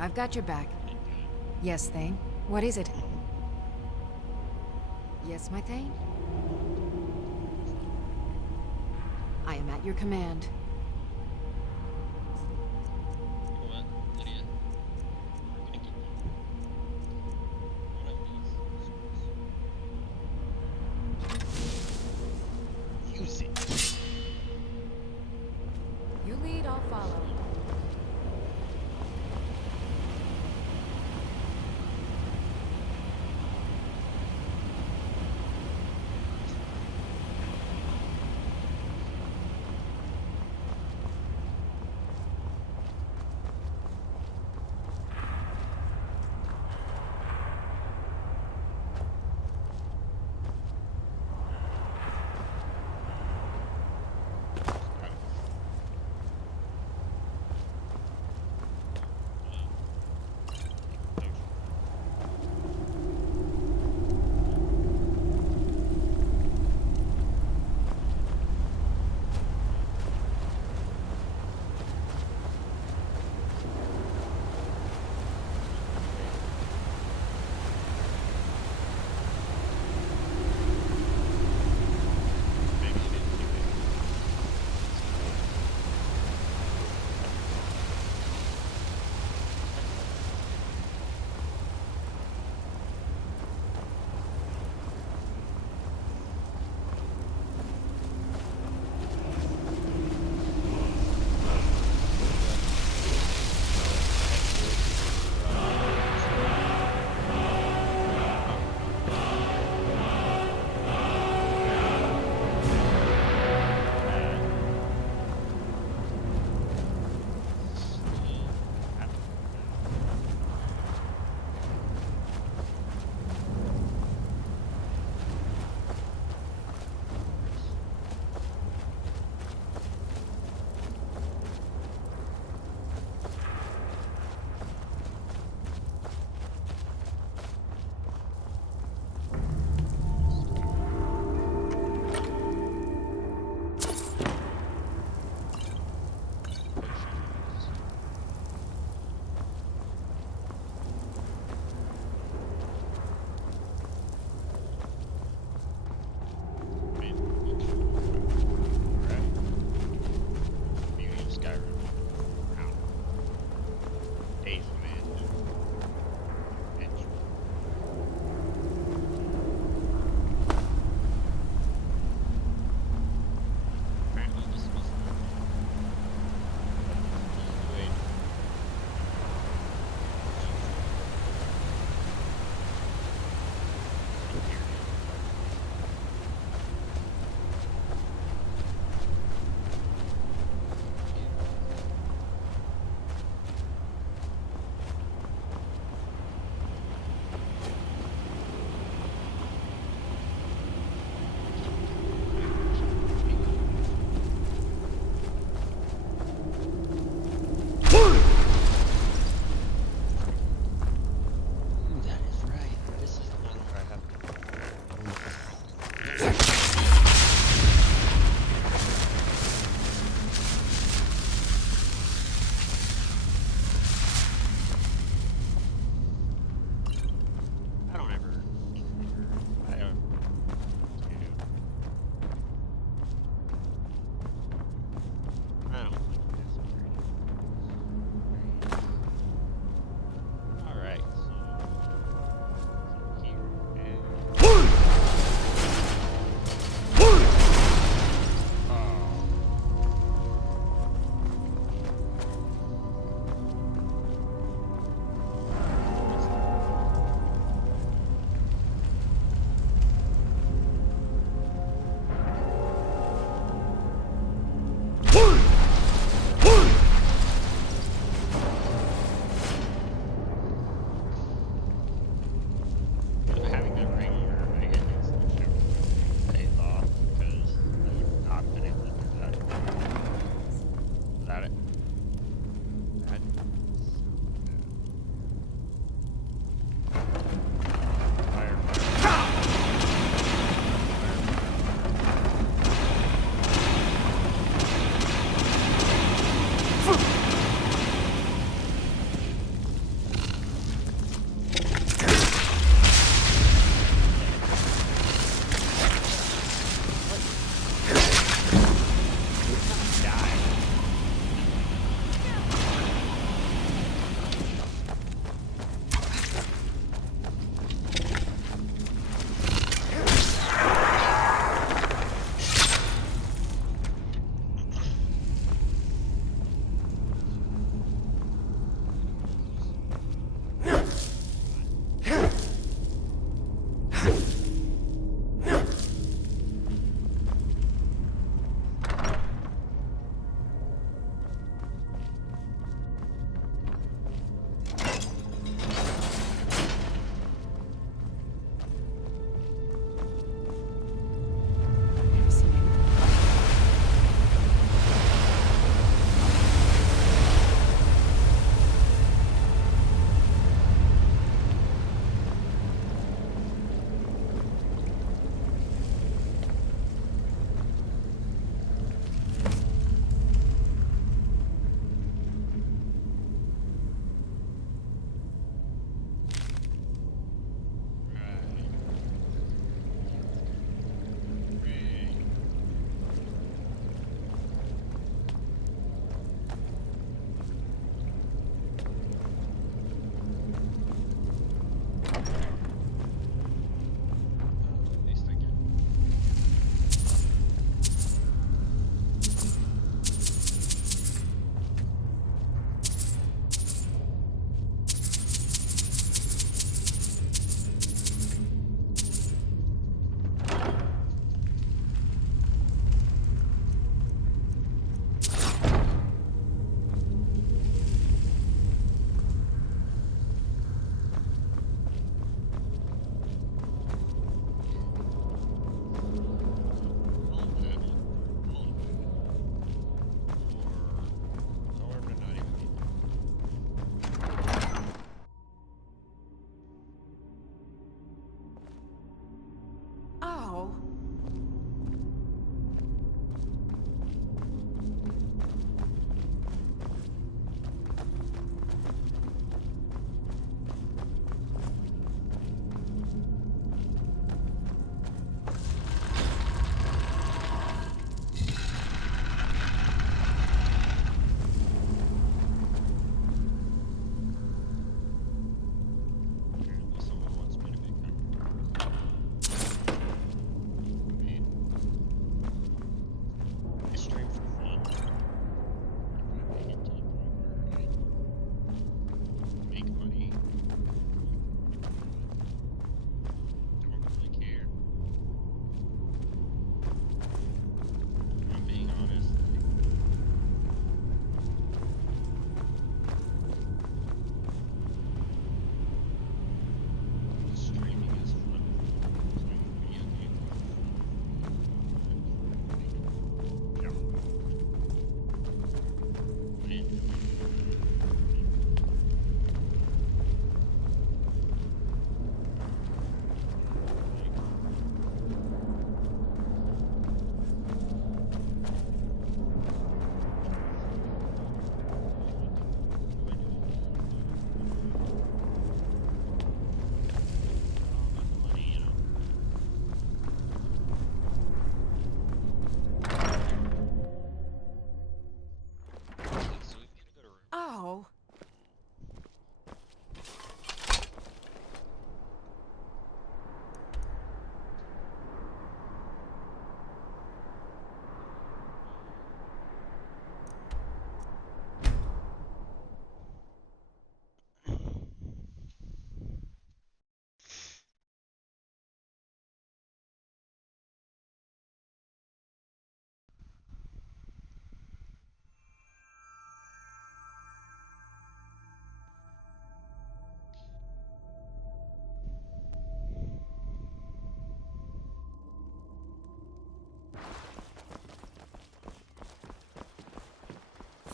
I've got your back. Yes, Thane? What is it? Yes, my Thane? I am at your command. You know what, Lydia? We're gonna give you one of these. Use it. You lead, I'll follow. Skyrim. Round. Days of it. Intro. Apparently this was wait.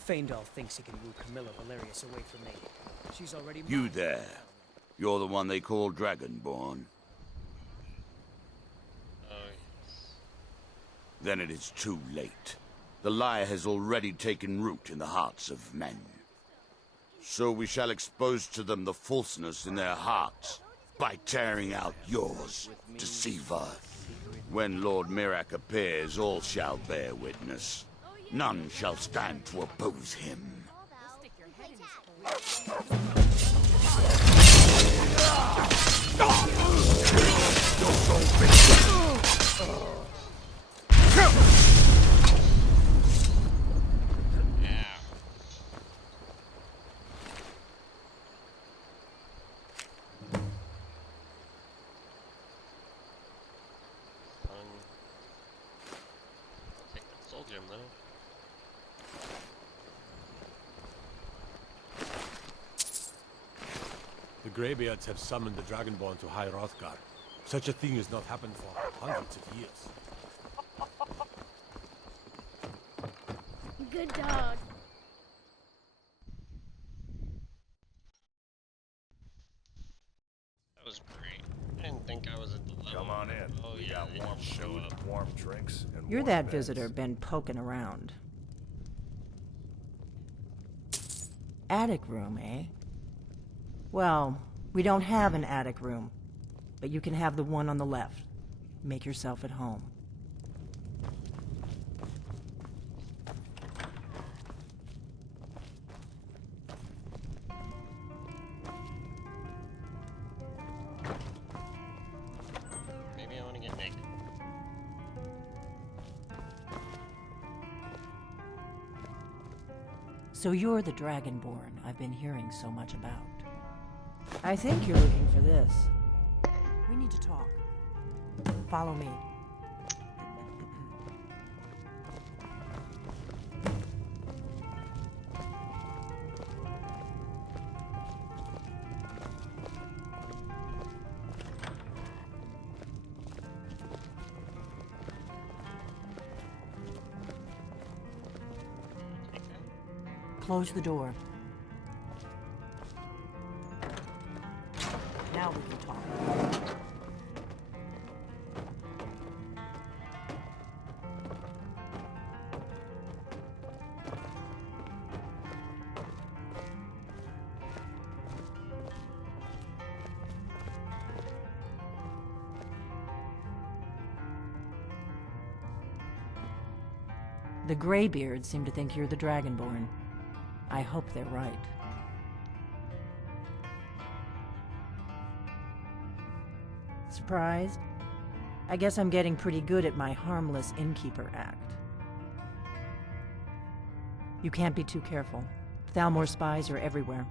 Faendal thinks he can woo Camilla Valerius away from me. She's already You mine. there. You're the one they call Dragonborn. Oh, yes. Then it is too late. The lie has already taken root in the hearts of men. So we shall expose to them the falseness in their hearts by tearing out yours, deceiver. When Lord Mirac appears, all shall bear witness. None shall stand to oppose him. Take that soul gem though. The Greybeards have summoned the Dragonborn to High Hrothgar. Such a thing has not happened for hundreds of years. Good dog. That was great. I didn't think I was at the level. Come on in. Oh We yeah, got they warm just show food, up. warm drinks, and You're warm that beds. visitor been poking around. Attic room, eh? Well, we don't have an attic room, but you can have the one on the left. Make yourself at home. Maybe I want to get naked. So you're the Dragonborn I've been hearing so much about. I think you're looking for this. We need to talk. Follow me. Take that. Close the door. Now we can talk. The Greybeards seem to think you're the Dragonborn. I hope they're right. Surprised? I guess I'm getting pretty good at my harmless innkeeper act. You can't be too careful. Thalmor spies are everywhere.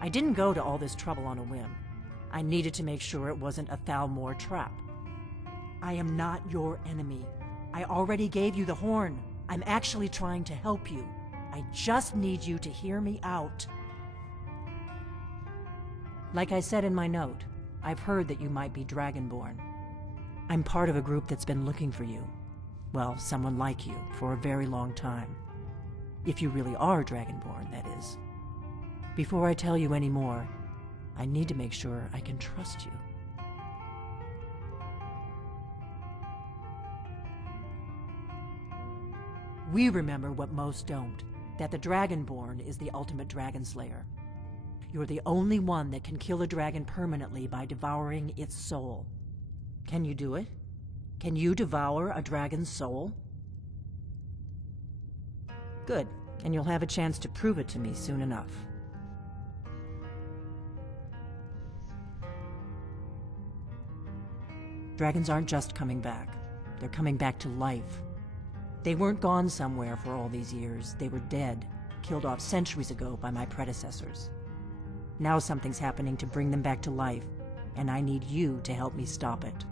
I didn't go to all this trouble on a whim. I needed to make sure it wasn't a Thalmor trap. I am not your enemy. I already gave you the horn. I'm actually trying to help you. I just need you to hear me out. Like I said in my note, I've heard that you might be Dragonborn. I'm part of a group that's been looking for you. Well, someone like you, for a very long time. If you really are Dragonborn, that is. Before I tell you any more, I need to make sure I can trust you. We remember what most don't, that the Dragonborn is the ultimate dragon slayer. You're the only one that can kill a dragon permanently by devouring its soul. Can you do it? Can you devour a dragon's soul? Good, and you'll have a chance to prove it to me soon enough. Dragons aren't just coming back. They're coming back to life. They weren't gone somewhere for all these years. They were dead, killed off centuries ago by my predecessors. Now something's happening to bring them back to life, and I need you to help me stop it.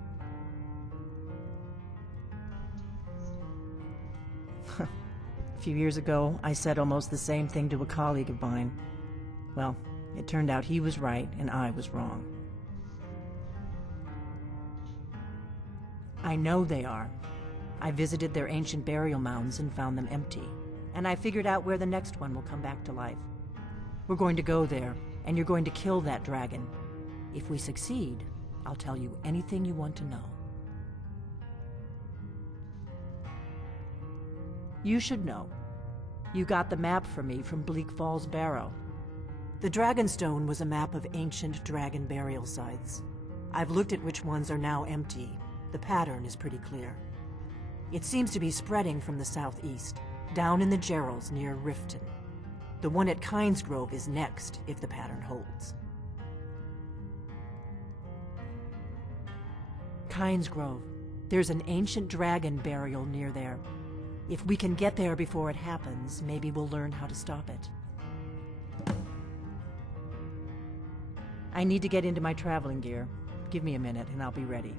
A few years ago, I said almost the same thing to a colleague of mine. Well, it turned out he was right and I was wrong. I know they are. I visited their ancient burial mounds and found them empty, and I figured out where the next one will come back to life. We're going to go there, and you're going to kill that dragon. If we succeed, I'll tell you anything you want to know. You should know. You got the map for me from Bleak Falls Barrow. The Dragonstone was a map of ancient dragon burial sites. I've looked at which ones are now empty. The pattern is pretty clear. It seems to be spreading from the southeast, down in the Gerals near Riften. The one at Kynesgrove is next, if the pattern holds. Kynesgrove. There's an ancient dragon burial near there. If we can get there before it happens, maybe we'll learn how to stop it. I need to get into my traveling gear. Give me a minute and I'll be ready.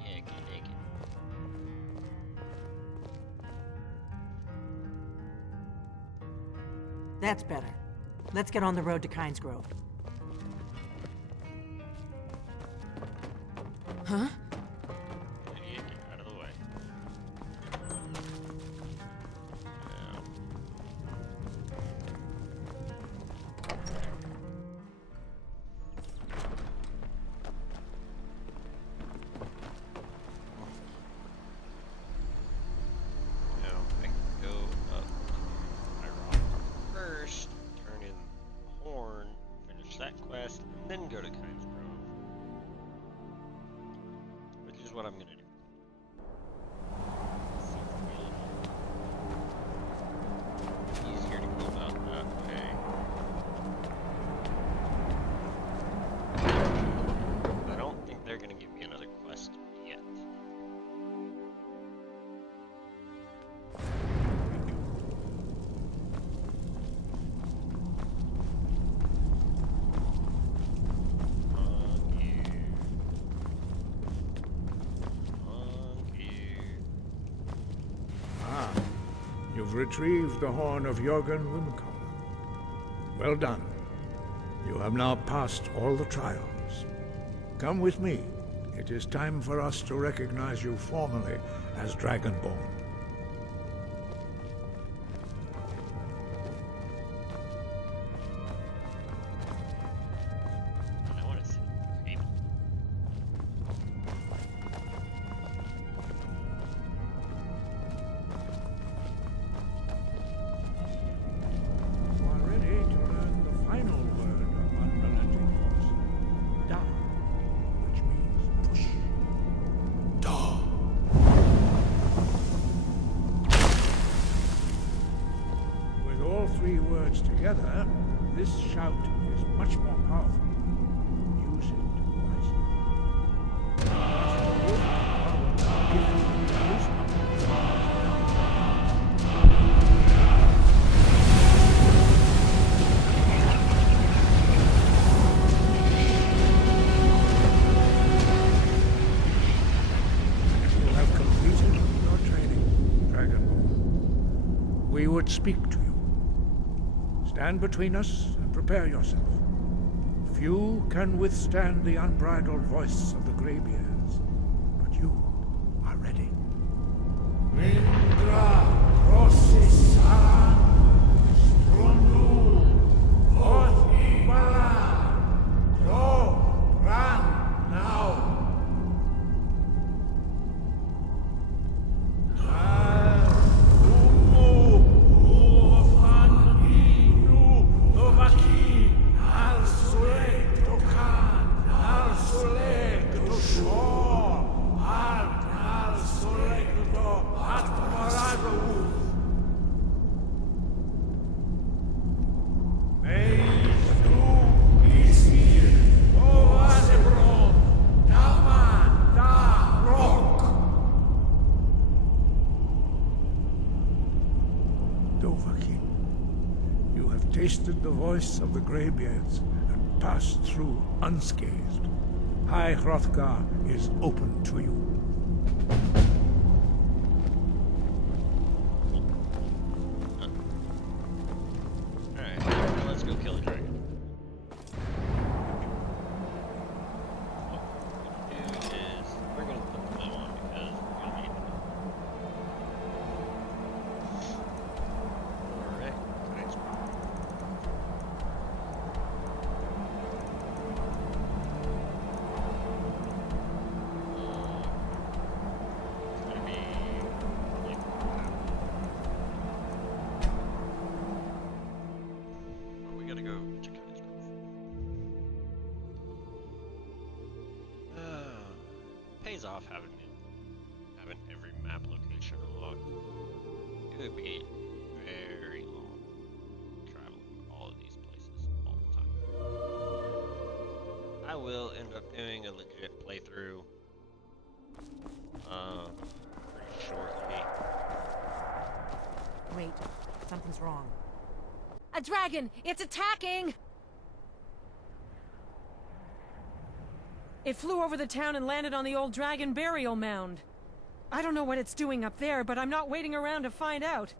Yeah, can you take it? That's better. Let's get on the road to Kynesgrove. Huh? Idiot, get out of the way. Now I can go up my rock first, turn in the horn, finish that quest, and then go to Kynesgrove. Which is what I'm gonna do. Seems to be a little easier to go about that way. I don't think they're gonna give me another quest yet. You've retrieved the horn of Jorgen Wimco. Well done. You have now passed all the trials. Come with me. It is time for us to recognize you formally as Dragonborn. I want to see Craven. You are ready to learn the final word of unrelenting force. Da, which means push. Da. With all three words together, this shout is much more powerful. Use it wisely. You have completed your training, Dragonborn. We would speak to you. Stand between us and prepare yourself. Few can withstand the unbridled voice of the Greybeards, but you are ready. Mindra Rosisan Strunu Othibala Do Ran Now you have tasted the voice of the Greybeards and passed through unscathed. High Hrothgar is open to you. Alright, now let's go kill a dragon. What we're gonna do is we're gonna put the bow on pays off having every map location unlocked. It would be very long traveling all of these places all the time. I will end up doing a legit playthrough shortly. Wait, something's wrong. A dragon! It's attacking! It flew over the town and landed on the old dragon burial mound. I don't know what it's doing up there, but I'm not waiting around to find out.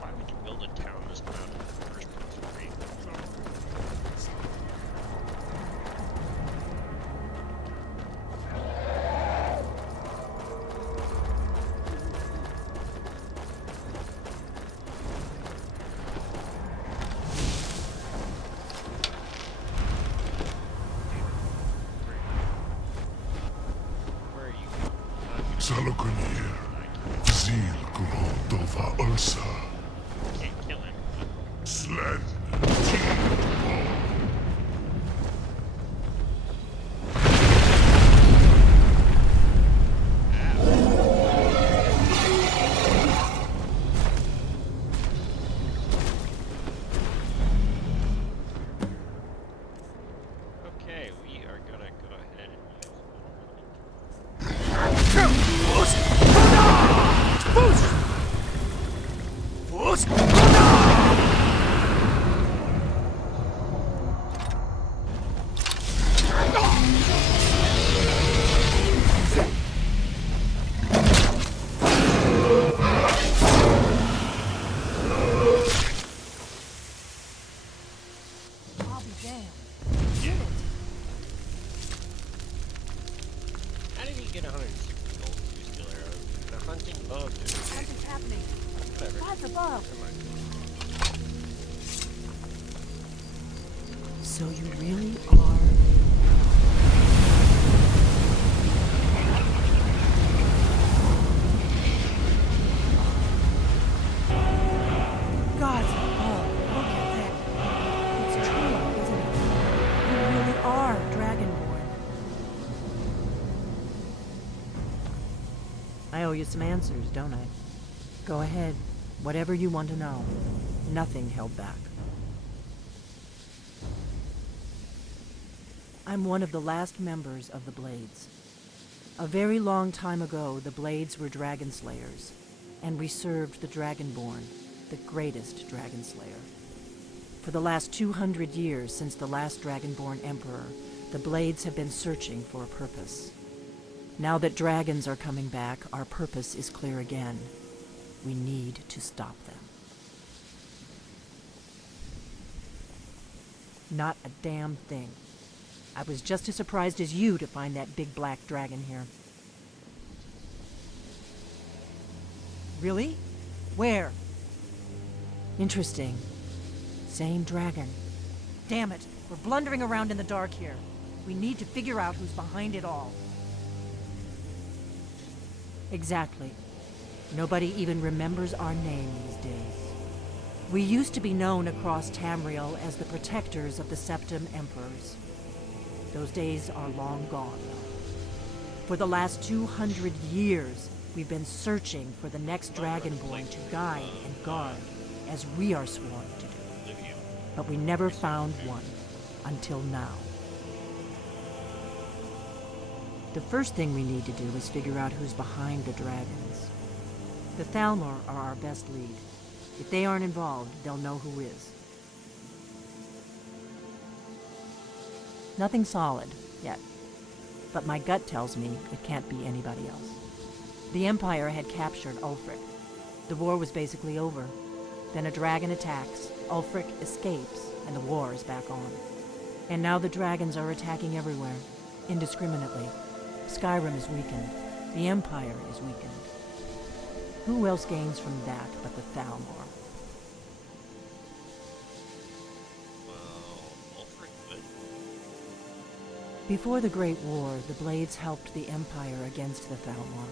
Why would you build a town this mountain in the first place, right? Where are you? Salokunir, Zil Dova Ursa, Can't kill him. Sled, Okay, we are gonna go ahead and use I'll be damned. How did he get 160 gold with two steel arrows? And a hunting bow, dude. Something's happening. Whatever. God's above. Never mind. So you really are... God's above. Look at that. It's true, isn't it? You really are Dragonborn. I owe you some answers, don't I? Go ahead. Whatever you want to know. Nothing held back. I'm one of the last members of the Blades. A very long time ago, the Blades were dragon slayers, and we served the Dragonborn, the greatest dragon slayer. For the last 200 years since the last Dragonborn Emperor, the Blades have been searching for a purpose. Now that dragons are coming back, our purpose is clear again. We need to stop them. Not a damn thing. I was just as surprised as you to find that big black dragon here. Really? Where? Interesting. Same dragon. Damn it, we're blundering around in the dark here. We need to figure out who's behind it all. Exactly. Nobody even remembers our name these days. We used to be known across Tamriel as the protectors of the Septim Emperors. Those days are long gone. For the last 200 years, we've been searching for the next Dragonborn to guide and guard, as we are sworn to do. But we never found one, until now. The first thing we need to do is figure out who's behind the dragons. The Thalmor are our best lead. If they aren't involved, they'll know who is. Nothing solid, yet. But my gut tells me it can't be anybody else. The Empire had captured Ulfric. The war was basically over. Then a dragon attacks, Ulfric escapes, and the war is back on. And now the dragons are attacking everywhere, indiscriminately. Skyrim is weakened. The Empire is weakened. Who else gains from that but the Thalmor? Before the Great War, the Blades helped the Empire against the Thalmor.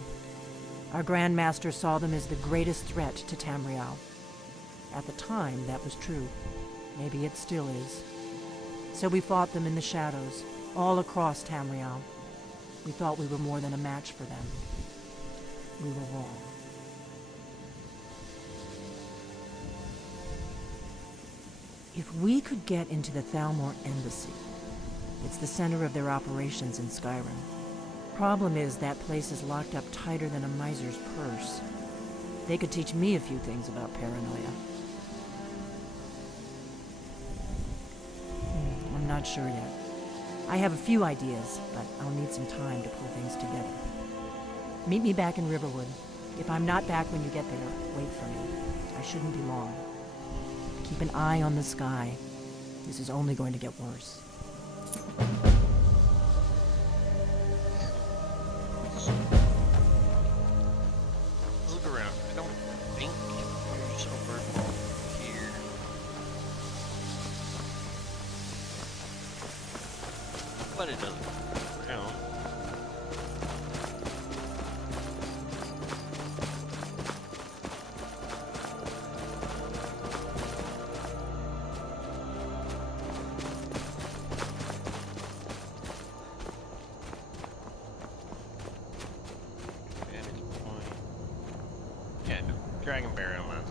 Our Grand Master saw them as the greatest threat to Tamriel. At the time, that was true. Maybe it still is. So we fought them in the shadows, all across Tamriel. We thought we were more than a match for them. We were wrong. If we could get into the Thalmor Embassy, it's the center of their operations in Skyrim. Problem is, that place is locked up tighter than a miser's purse. They could teach me a few things about paranoia. I'm not sure yet. I have a few ideas, but I'll need some time to pull things together. Meet me back in Riverwood. If I'm not back when you get there, wait for me. I shouldn't be long. Keep an eye on the sky. This is only going to get worse. Look around. I don't think there's a bird ball here. But it doesn't count. Dragon burial mound.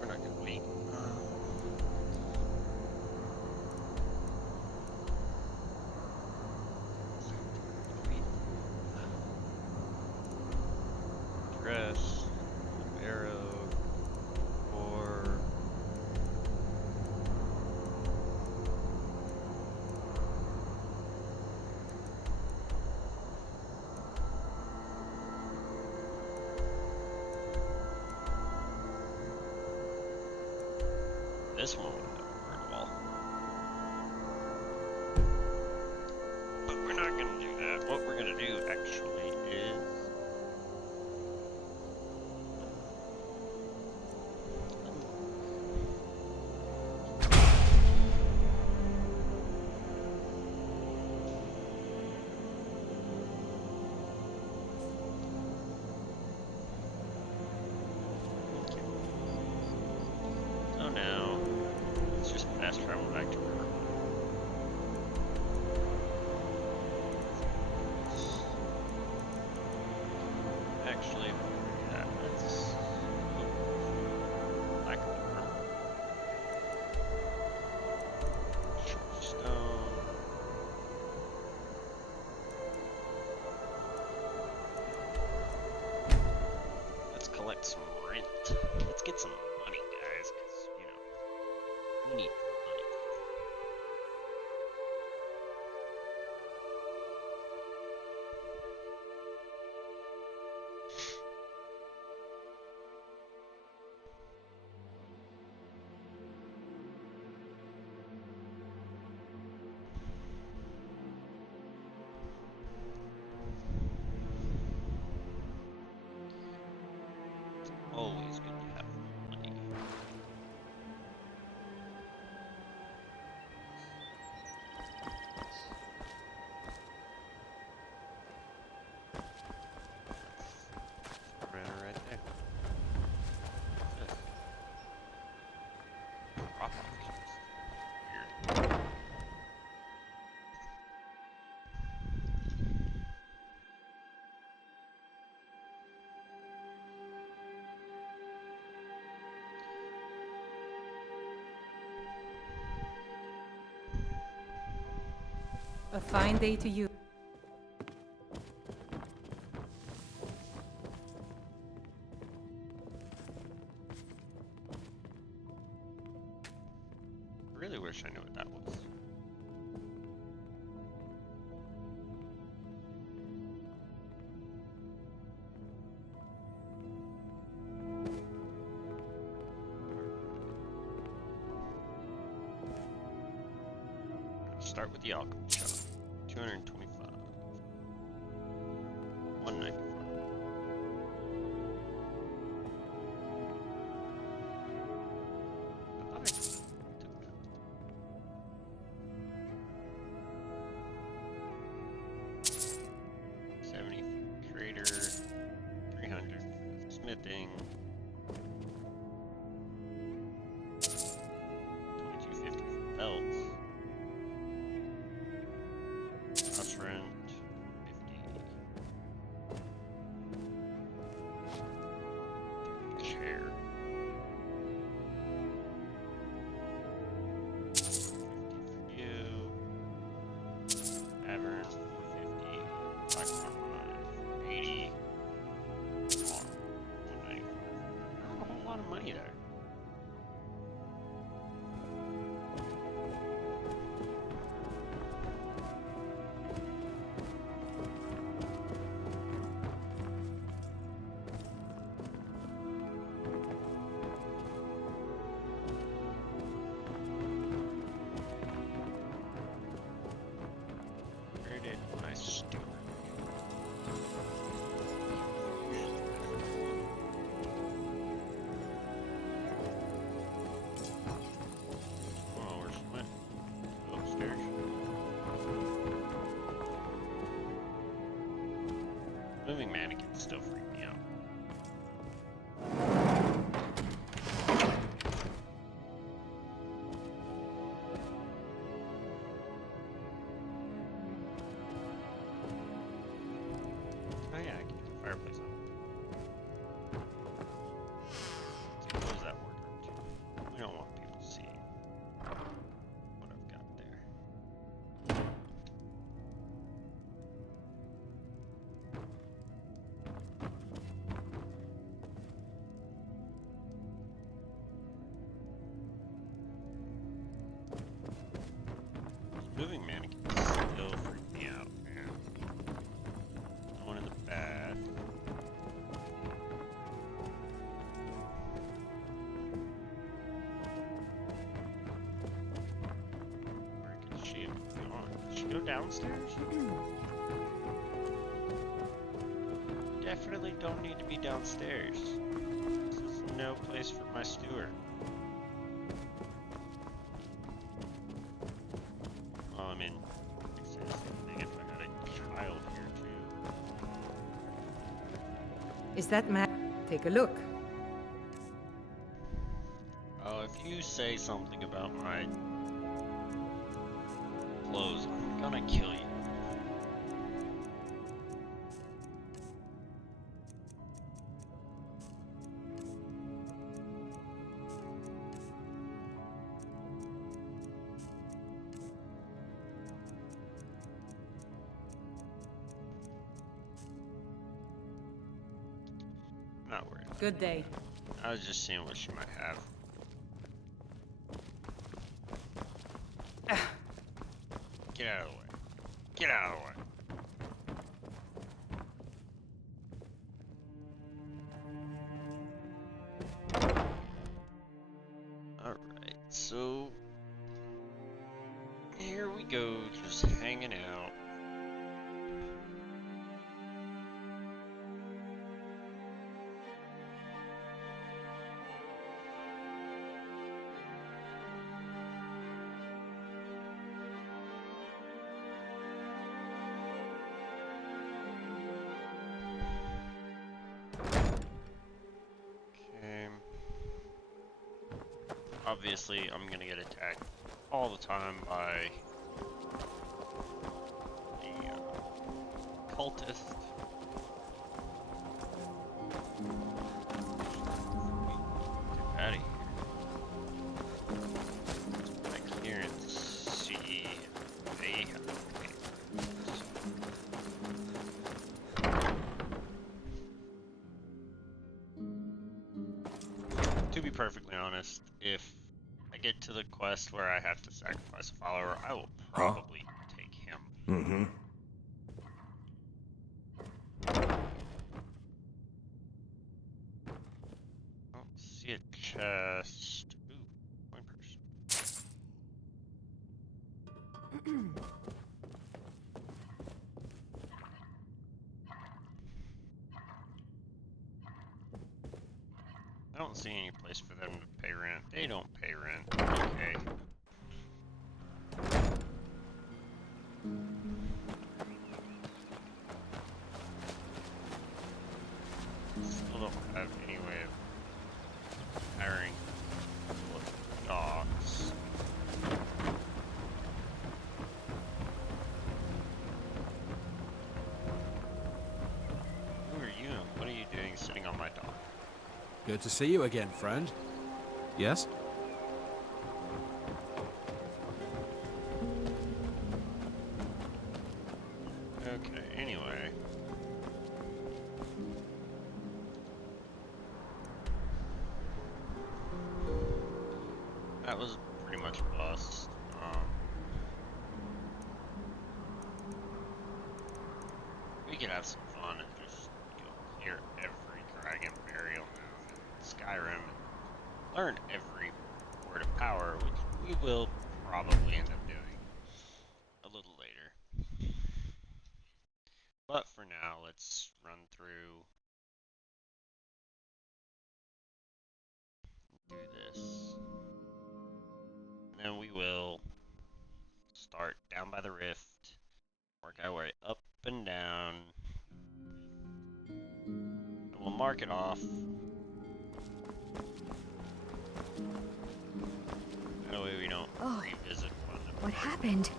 We're not gonna wait. Dress, arrow, or this one would have a bird wall. But we're not gonna do that. What we're gonna do actually is so now let's just fast travel back to River. Actually, if we do that, let's go back over. Short stone. Let's collect some rent. Let's get some money, guys, because, you know, we need money. Always good to have money. Right there. Rock weird. A fine day to you. Really wish I knew what that was. Start with the alchemy shop. 225. 195. I thought I took that. $22.50 for belts. House rent, 50. Chair. 50 for you. Tavern, 450. Black Farm, 80. Farm, 195. Not a whole lot of money there. Where did my steward? Oh, where she went? Go upstairs. Moving mannequins still freak me out. Oh yeah, I can keep the fireplace on. So close that wardrobe too. We don't want people seeing what I've got there. Moving mannequins still freak me out, man. One in the bath. Where could she have gone? Did she go downstairs? Definitely don't need to be downstairs. This is no place for my steward. Well, I mean, it's the same thing if I had a child here too. Is that map? Take a look. Oh, if you say something about my clothes, I'm gonna kill you. Not worried. Good day. I was just seeing what she might have. Get out of the way. Get out of the way. Alright, so here we go, just hanging out. Obviously, I'm gonna get attacked all the time by the cultist. Get out of here. My clearance, see, they have to be perfectly honest, if I get to the quest where I have to sacrifice a follower, I will probably take him. Mm-hmm. I don't see a chest. Ooh, coin purse. I don't see any place for them to pay rent. They don't pay rent. Okay. Still don't have any way of Good to see you again, friend. Yes? Okay, anyway. That was pretty much a bust. We could have some fun and just go clear every dragon burial mound in Skyrim and learn every word of power, which we will probably end up doing a little later. But for now, let's run through and do this. And then we will start down by the rift, work our way up and down, and we'll mark it off. That way we don't revisit one of them. What happened?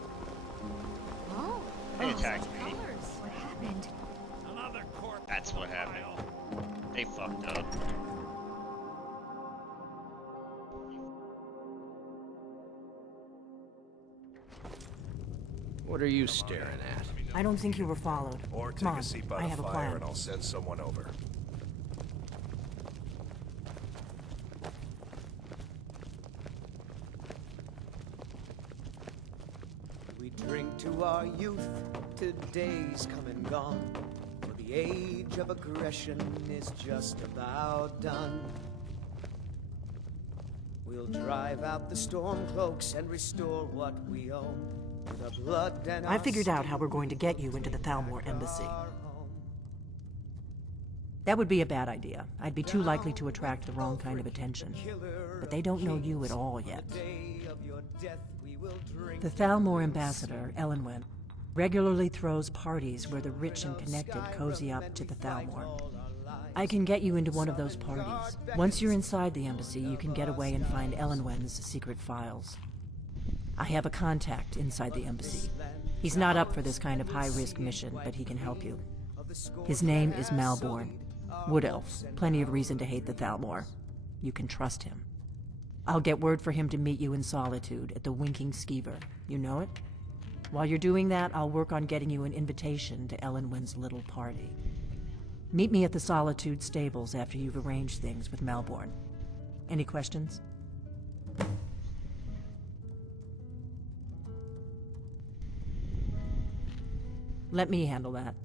Oh, They attacked me. What happened? Another corpse. That's what happened. They fucked up. What are you staring at? I don't think you were followed. Or Come take on, a seat by I the have a fire plan. and I'll send someone over. We drink to our youth, to days come and gone. For the age of aggression is just about done. We'll drive out the storm cloaks and restore what we own. With our blood and I our figured out how steel, we're going to get you into the take Thalmor back Embassy. our home. That would be a bad idea. I'd be too likely to attract the wrong kind of attention. But they don't know you at all yet. The Thalmor Ambassador, Elenwen, regularly throws parties where the rich and connected cozy up to the Thalmor. I can get you into one of those parties. Once you're inside the embassy, you can get away and find Elenwen's secret files. I have a contact inside the embassy. He's not up for this kind of high-risk mission, but he can help you. His name is Malborn. Wood Elf. Plenty of reason to hate the Thalmor. You can trust him. I'll get word for him to meet you in Solitude at the Winking Skeever. You know it? While you're doing that, I'll work on getting you an invitation to Elenwen's little party. Meet me at the Solitude stables after you've arranged things with Malborn. Any questions? Let me handle that.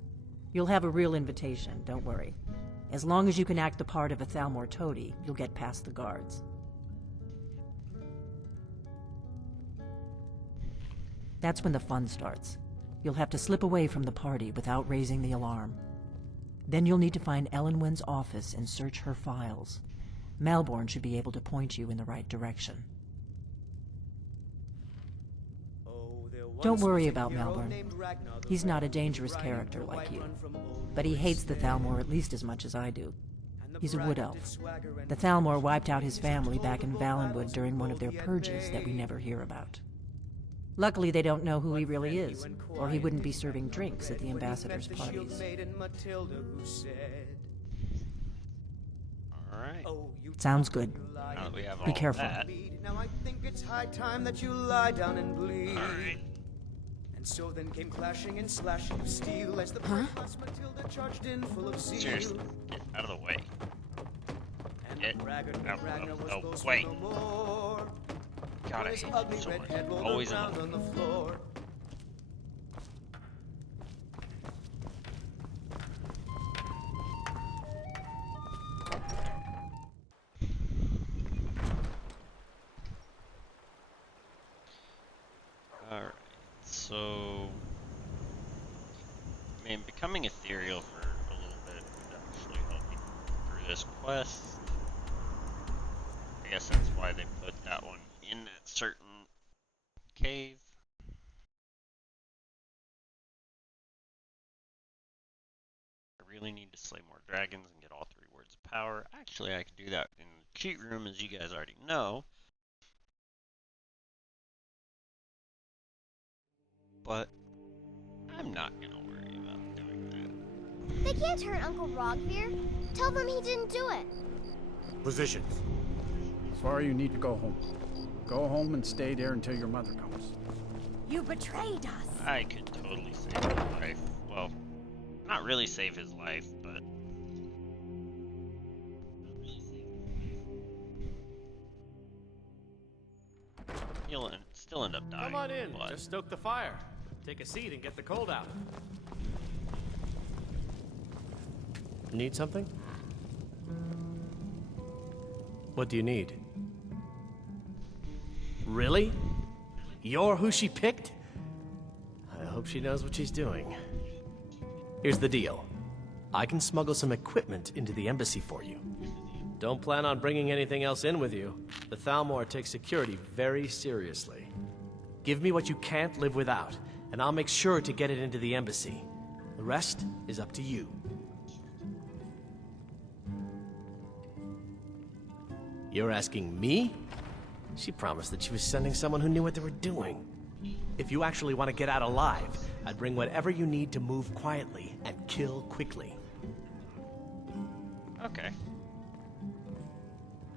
You'll have a real invitation, don't worry. As long as you can act the part of a Thalmor toady, you'll get past the guards. That's when the fun starts. You'll have to slip away from the party without raising the alarm. Then you'll need to find Elenwen's office and search her files. Malborn should be able to point you in the right direction. Don't worry about Malborn. He's not a dangerous character like you. But he hates the Thalmor at least as much as I do. He's a wood elf. The Thalmor wiped out his family back in Valenwood during one of their purges that we never hear about. Luckily, they don't know who he really is, or he wouldn't be serving drinks at the ambassador's parties. Alright. Sounds good. Now that we have Be all careful. that. Now I think it's high time that you lie down and bleed. Alright. And so then came clashing and slashing of steel as the brass Matilda charged in full of zeal. Seriously, get out of the way. And Get the braggart out Ragnar of was the boast way. no more. God, I His hate ugly you so red much. head rolled Always around in on the floor. Alright, so... I mean, becoming ethereal for a little bit would actually help you through this quest. I guess that's why they put that one in that certain cave. I really need to slay more dragons and get all 3 words of power. Actually, I could do that in the cheat room, as you guys already know. But I'm not gonna worry about doing that. They can't hurt Uncle Rogvir. Tell them he didn't do it. Positions. Sorry, you need to go home. Go home and stay there until your mother comes. You betrayed us. I could totally save his life. Well, not really save his life, but... He'll still end up dying. Come on in. But... Just stoke the fire. Take a seat and get the cold out. Need something? What do you need? Really? You're who she picked? I hope she knows what she's doing. Here's the deal. I can smuggle some equipment into the embassy for you. Don't plan on bringing anything else in with you. The Thalmor takes security very seriously. Give me what you can't live without, and I'll make sure to get it into the embassy. The rest is up to you. You're asking me? She promised that she was sending someone who knew what they were doing. If you actually want to get out alive, I'd bring whatever you need to move quietly and kill quickly. Okay.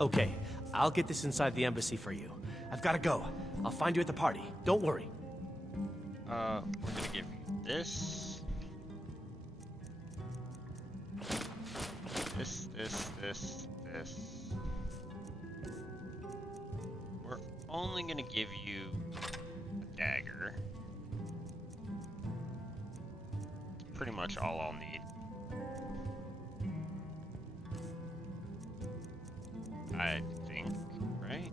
Okay, I'll get this inside the embassy for you. I've got to go. I'll find you at the party. Don't worry. We're gonna give you this. This. We're only gonna give you a dagger. Pretty much all I'll need. I think, right?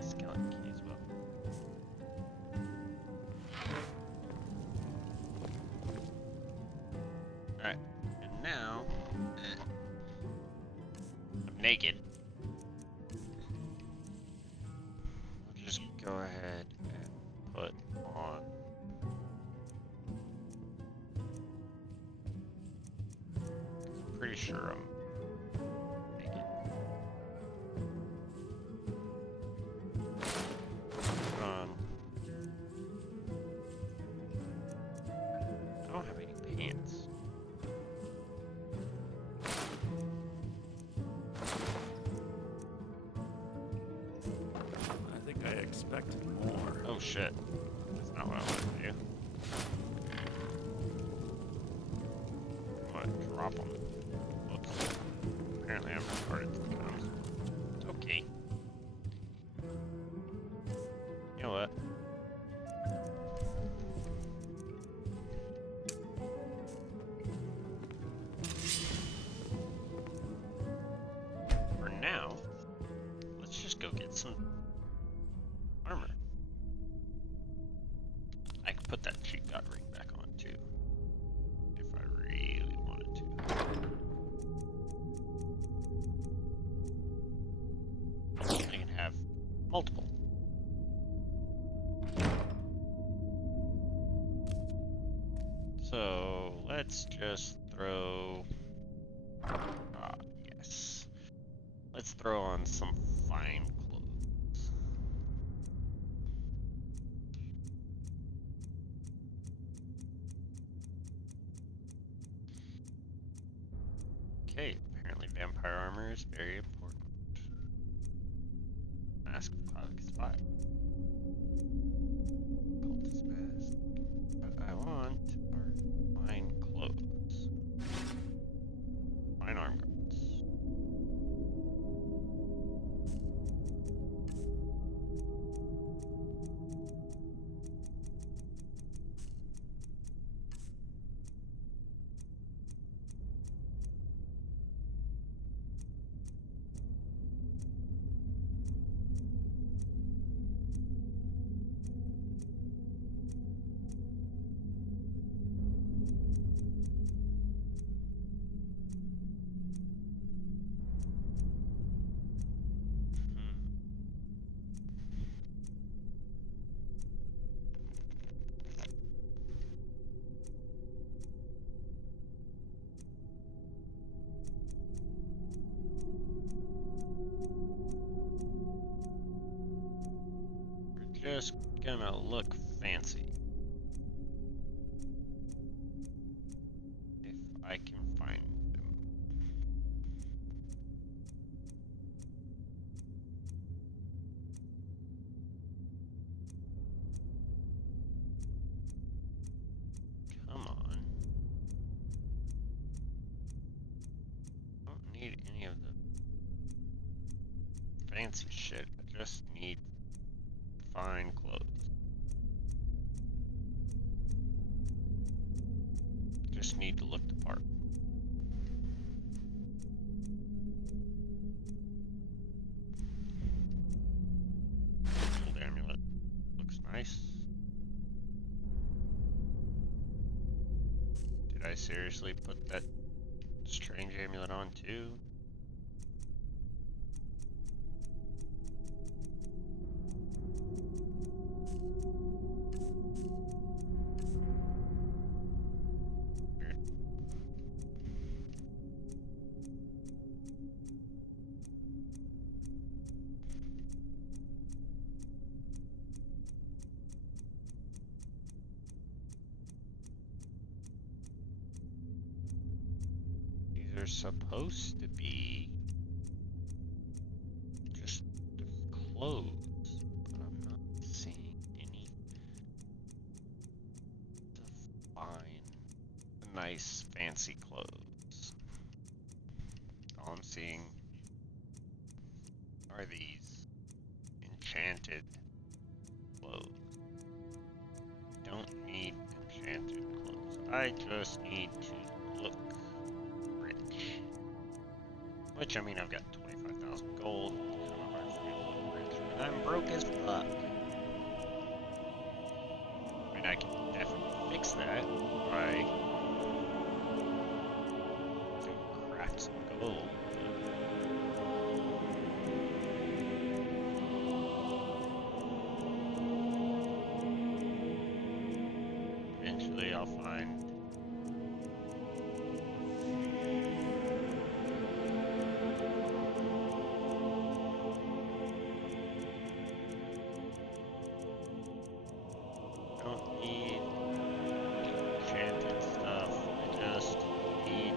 Skeleton key as well. Alright, and now I'm naked. I'll just go ahead and put on pretty sure I'm naked. Put on. I don't have any pants. I think I expected more. Oh shit. That's not what I wanted to do. I want to drop them. Whoops. Apparently I'm retarded sometimes. Okay. You know what? For now, let's just go get some armor. I could put that cheap god ring back on too, if I really wanted to. I can have multiple. So let's just throw. Yes. Let's throw on some fine clothes. Okay, apparently vampire armor is very important. Mask of Cloud Spy. Cultist mask. What I want are fine clothes. Fine arm guards. just gonna look fancy. If I can find them. Come on. I don't need any of the fancy shit. I just need fine clothes. Just need to look the part. Old amulet. Looks nice. Did I seriously put that strange amulet on too? They're supposed to be just the clothes, but I'm not seeing any define nice fancy clothes. All I'm seeing are these enchanted clothes. Don't need enchanted clothes. I just need to look rich. Which, I mean, I've got 25,000 gold. It's kind of hard for me to look rich. And I'm broke as fuck. I mean, I can definitely fix that by craft some gold. Eventually I'll find don't need enchanted stuff. I just need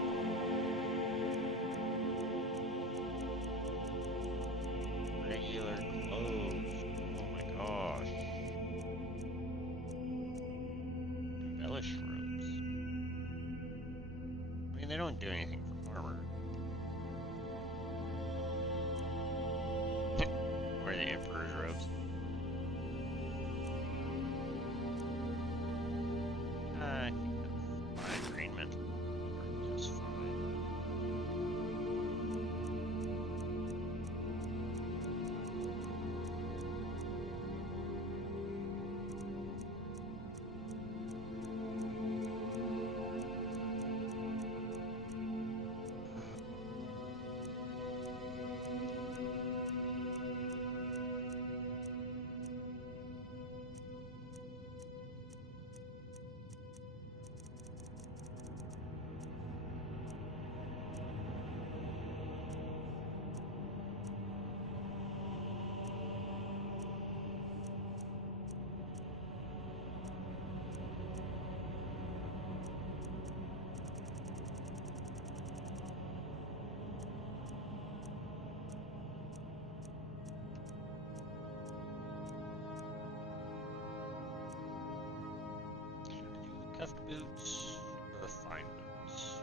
regular clothes. Oh my gosh. Embellish robes. I mean, they don't do anything for armor. Or the Emperor's robes. I think that's fine. Green mantle work just fine. Cuffed boots or fine boots?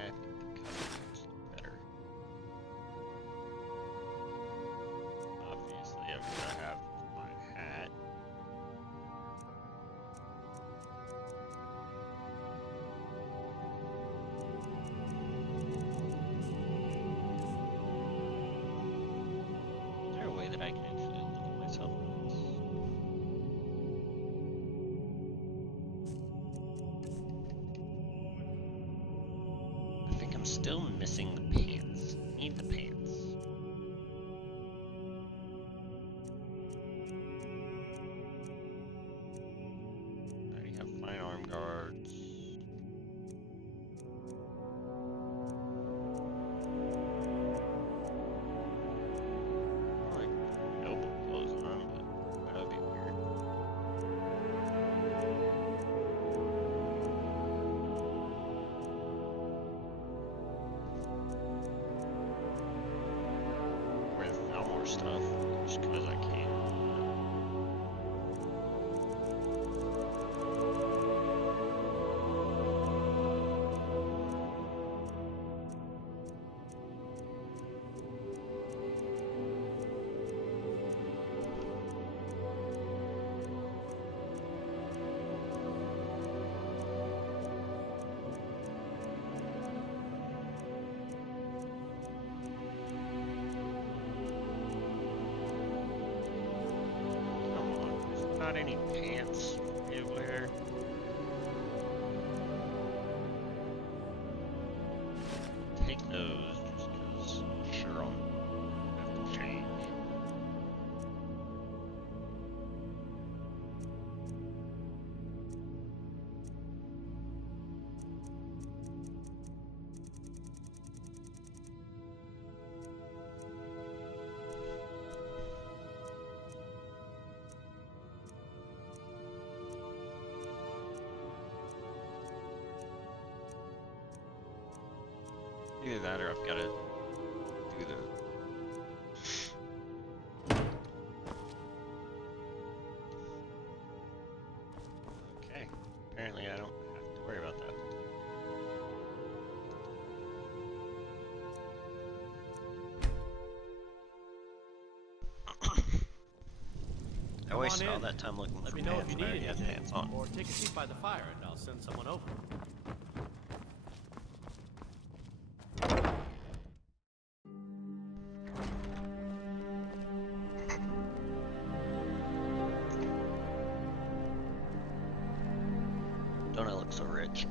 I think the cuffed boots look better. Obviously, I've got to have my hat. Is there a way that I can actually look at myself in this? I think I'm still missing the pants. Need the pants. I already have fine arm guards. stuff just because I can. Not any pants you wear. Take those just because sure I'll have to change. Either that or I've got to do the... Okay, apparently I don't have to worry about that. I wasted all that time looking Let for me know pants if you and I need already had anything, pants on. or take a seat by the fire and I'll send someone over. Don't I look so rich?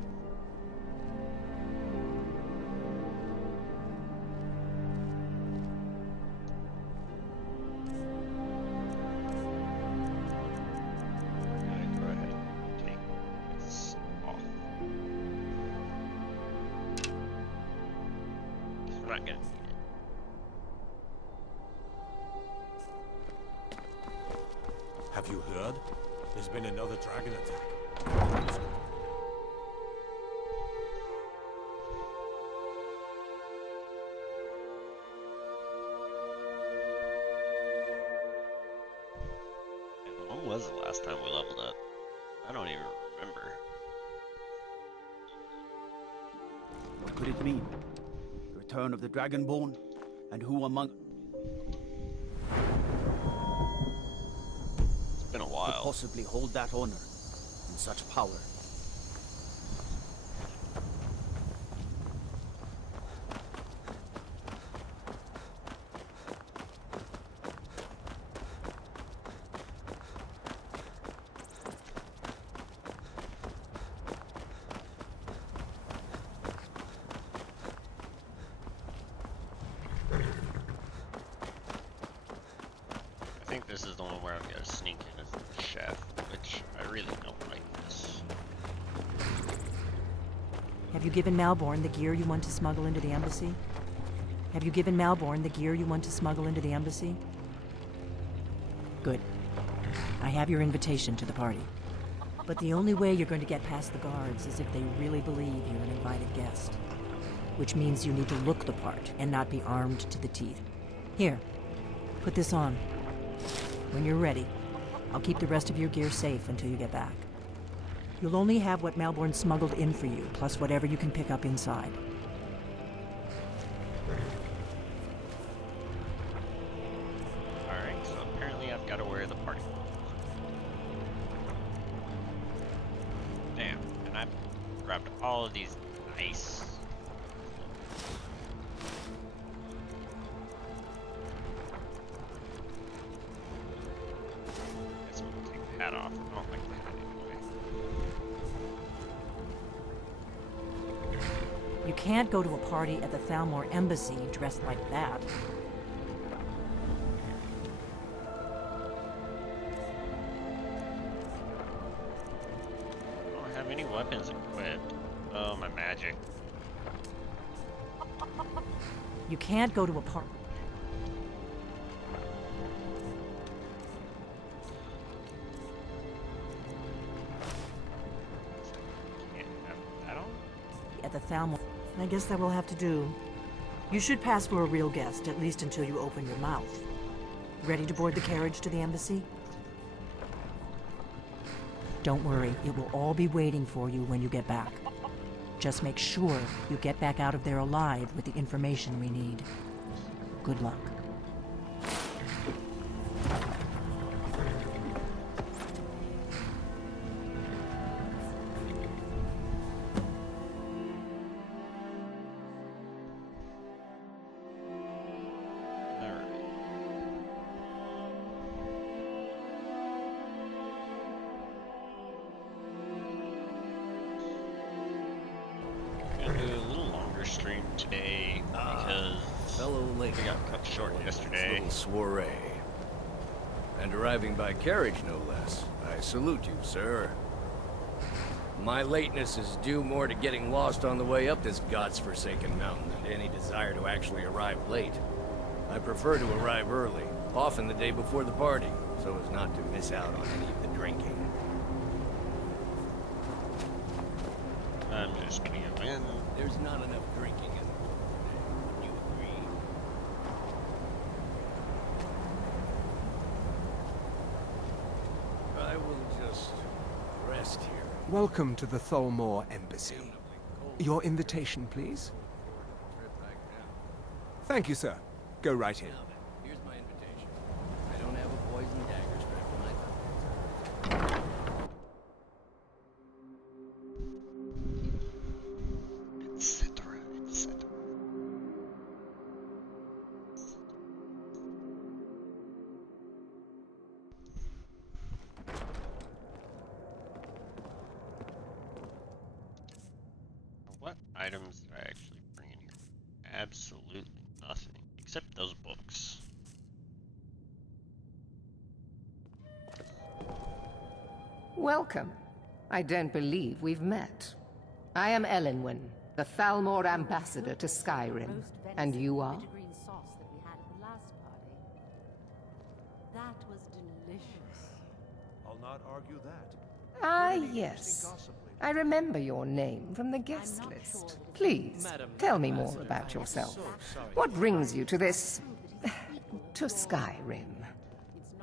Alright, go ahead and take this off. We're not gonna need it. Have you heard? There's been another dragon attack. When was the last time we leveled up? I don't even remember. What could it mean? The return of the Dragonborn? And who among... It's been a could while. possibly hold that honor and such power? I think this is the one where I've got to sneak in as the chef, which I really don't like this. Have you given Malborn the gear you want to smuggle into the embassy? Have you given Malborn the gear you want to smuggle into the embassy? Good. I have your invitation to the party. But the only way you're going to get past the guards is if they really believe you're an invited guest. Which means you need to look the part and not be armed to the teeth. Here, put this on. When you're ready, I'll keep the rest of your gear safe until you get back. You'll only have what Malborn smuggled in for you, plus whatever you can pick up inside. Alright, so apparently I've got to wear the party clothes. Damn, and I've grabbed all of these nice... Guess I'm gonna take the hat off. I don't like the hat anyway. You can't go to a party at the Thalmor Embassy dressed like that. I don't have any weapons equipped. Oh, my magic. You can't go to a party. Can't have that on? At the Thalmor. I guess that will have to do. You should pass for a real guest, at least until you open your mouth. Ready to board the carriage to the embassy? Don't worry, it will all be waiting for you when you get back. Just make sure you get back out of there alive with the information we need. Good luck. Soiree. And arriving by carriage, no less. I salute you, sir. My lateness is due more to getting lost on the way up this god's-forsaken mountain than to any desire to actually arrive late. I prefer to arrive early, often the day before the party, so as not to miss out on any of the drinking. I'm just gonna go in. There's not enough drinking in the world today. Would you agree? I will just rest here. Welcome to the Thalmor Embassy. Your invitation, please. Thank you, sir. Go right in. Here's my invitation. I don't have a poison dagger strapped to my thigh. Etc. etc. What items did I actually bring in here? Absolutely nothing, except those books. Welcome. I don't believe we've met. I am Elenwen, the Thalmor Ambassador to Skyrim. And you are? Green sauce that we had at the last party. That was delicious. I'll not argue that. Ah, yes. I remember your name from the guest list. Please, tell me more about yourself. What brings you to this... to Skyrim?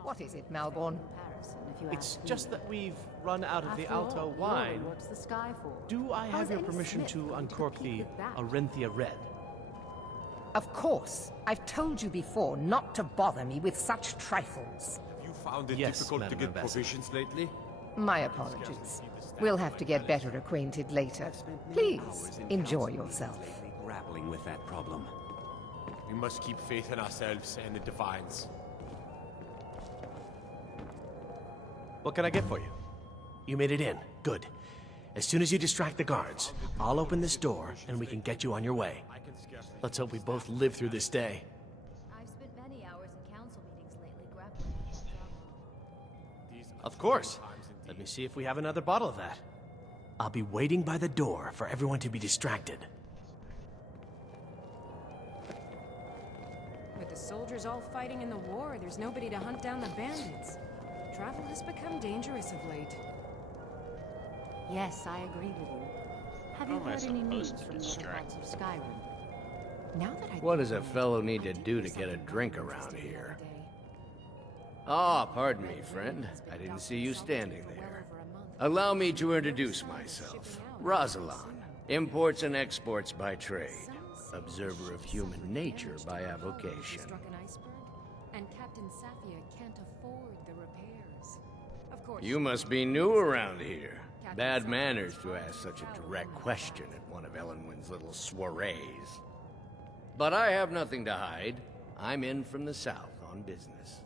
What is it, Malborn? It's just that we've run out of the Alto wine. What's the sky for? Do I have your permission to uncork the Arenthia Red? Of course. I've told you before not to bother me with such trifles. Have you found it Yes, difficult to Madam get Ambassador. provisions lately? My apologies. We'll have to get better acquainted later. Please, enjoy yourself. Grappling with that problem. We must keep faith in ourselves and the Divines. What can I get for you? You made it in. Good. As soon as you distract the guards, I'll open this door and we can get you on your way. Let's hope we both live through this day. I've spent many hours in council meetings lately grappling with this drama. Of course. Let me see if we have another bottle of that. I'll be waiting by the door for everyone to be distracted. With the soldiers all fighting in the war, there's nobody to hunt down the bandits. Travel has become dangerous of late. Yes, I agree with you. Have you How am I heard any news supposed to from the other distract parts of Skyrim? Now that I... What does a fellow need to do to get a drink around here? Ah, pardon me, friend. I didn't see you standing there. Allow me to introduce myself. Rosalind, imports and exports by trade. Observer of human nature by avocation. Struck an iceberg, and Captain Safia can't afford the repairs. Of course. You must be new around here. Bad manners to ask such a direct question at one of Elenwen's little soirees. But I have nothing to hide. I'm in from the south on business.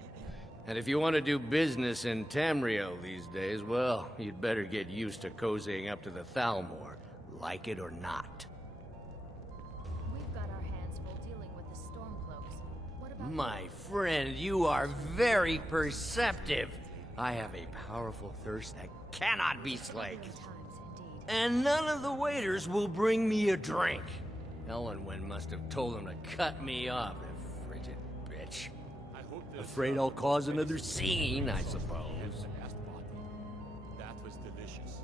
And if you want to do business in Tamriel these days, well, you'd better get used to cozying up to the Thalmor, like it or not. We've got our hands full dealing with the Stormcloaks. What about My friend, you are very perceptive. I have a powerful thirst that cannot be slaked. times indeed? And none of the waiters will bring me a drink. Elenwen must have told them to cut me off, the frigid bitch. Afraid I'll cause another scene, I suppose. That was delicious.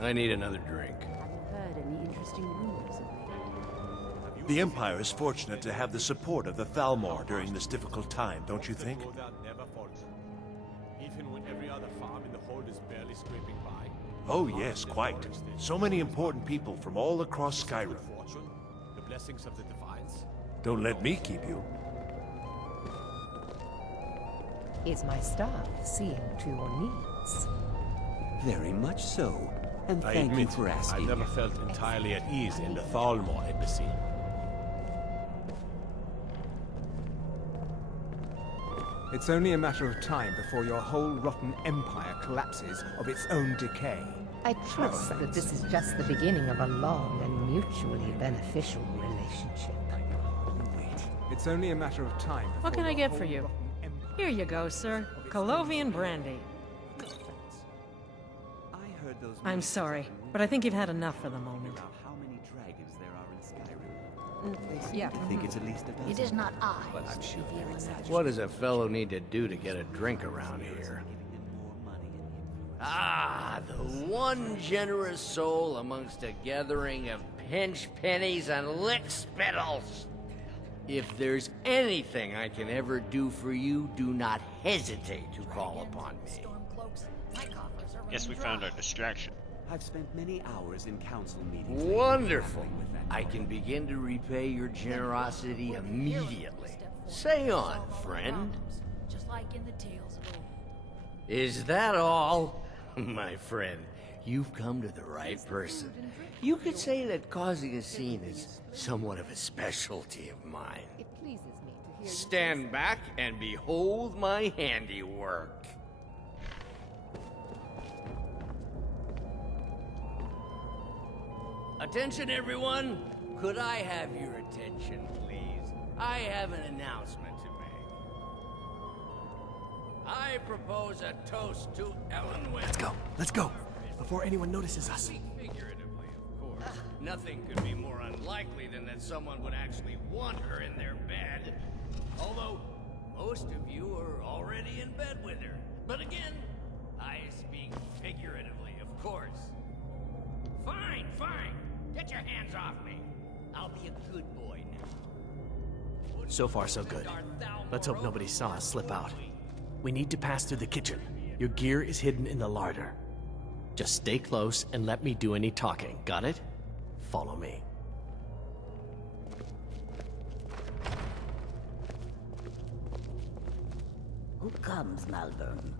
I need another drink. Have you heard any interesting rumors of late? Have you The Empire is fortunate to have the support of the Thalmor during this difficult time, don't you think? Even when every other farm in the hold is barely scraping by. Oh yes, quite. So many important people from all across Skyrim. The blessings of the Defiance. Don't let me keep you. Is my staff seeing to your needs? Very much so. And I thank admit, you for I asking. never felt entirely at ease in the Thalmor Embassy. It's only a matter of time before your whole rotten empire collapses of its own decay. I trust that this is just the beginning of a long and mutually beneficial relationship. It's only a matter of time. What can I get for you? Here you go, sir. Colovian brandy. I'm sorry, but I think you've had enough for the moment. How many dragons there are in Skyrim? They seem Yeah. to think it's at least a dozen. It is not I. But I'm sure they're exaggerating. What does a fellow need to do to get a drink around here? Ah, the one generous soul amongst a gathering of pinch pennies and lick spittles. If there's anything I can ever do for you, do not hesitate to call upon me. Guess we found our distraction. I've spent many hours in council meetings. Wonderful. I can begin to repay your generosity immediately. Say on, friend. Just like in the tales of old. Is that all? My friend, you've come to the right person. You could say that causing a scene is somewhat of a specialty of mine. It pleases me to hear Stand back and behold my handiwork. Attention, everyone! Could I have your attention, please? I have an announcement to make. I propose a toast to Ellen West. Let's go, before anyone notices us. Figuratively, of course. Nothing could be more unlikely than that someone would actually want her in their bed. Although, most of you are already in bed with her. But again, I speak figuratively, of course. Fine, fine. Get your hands off me. I'll be a good boy now. So far, so good. Let's hope nobody saw us slip out. We need to pass through the kitchen. Your gear is hidden in the larder. Just stay close and let me do any talking. Got it? Follow me. Who comes, Malvern?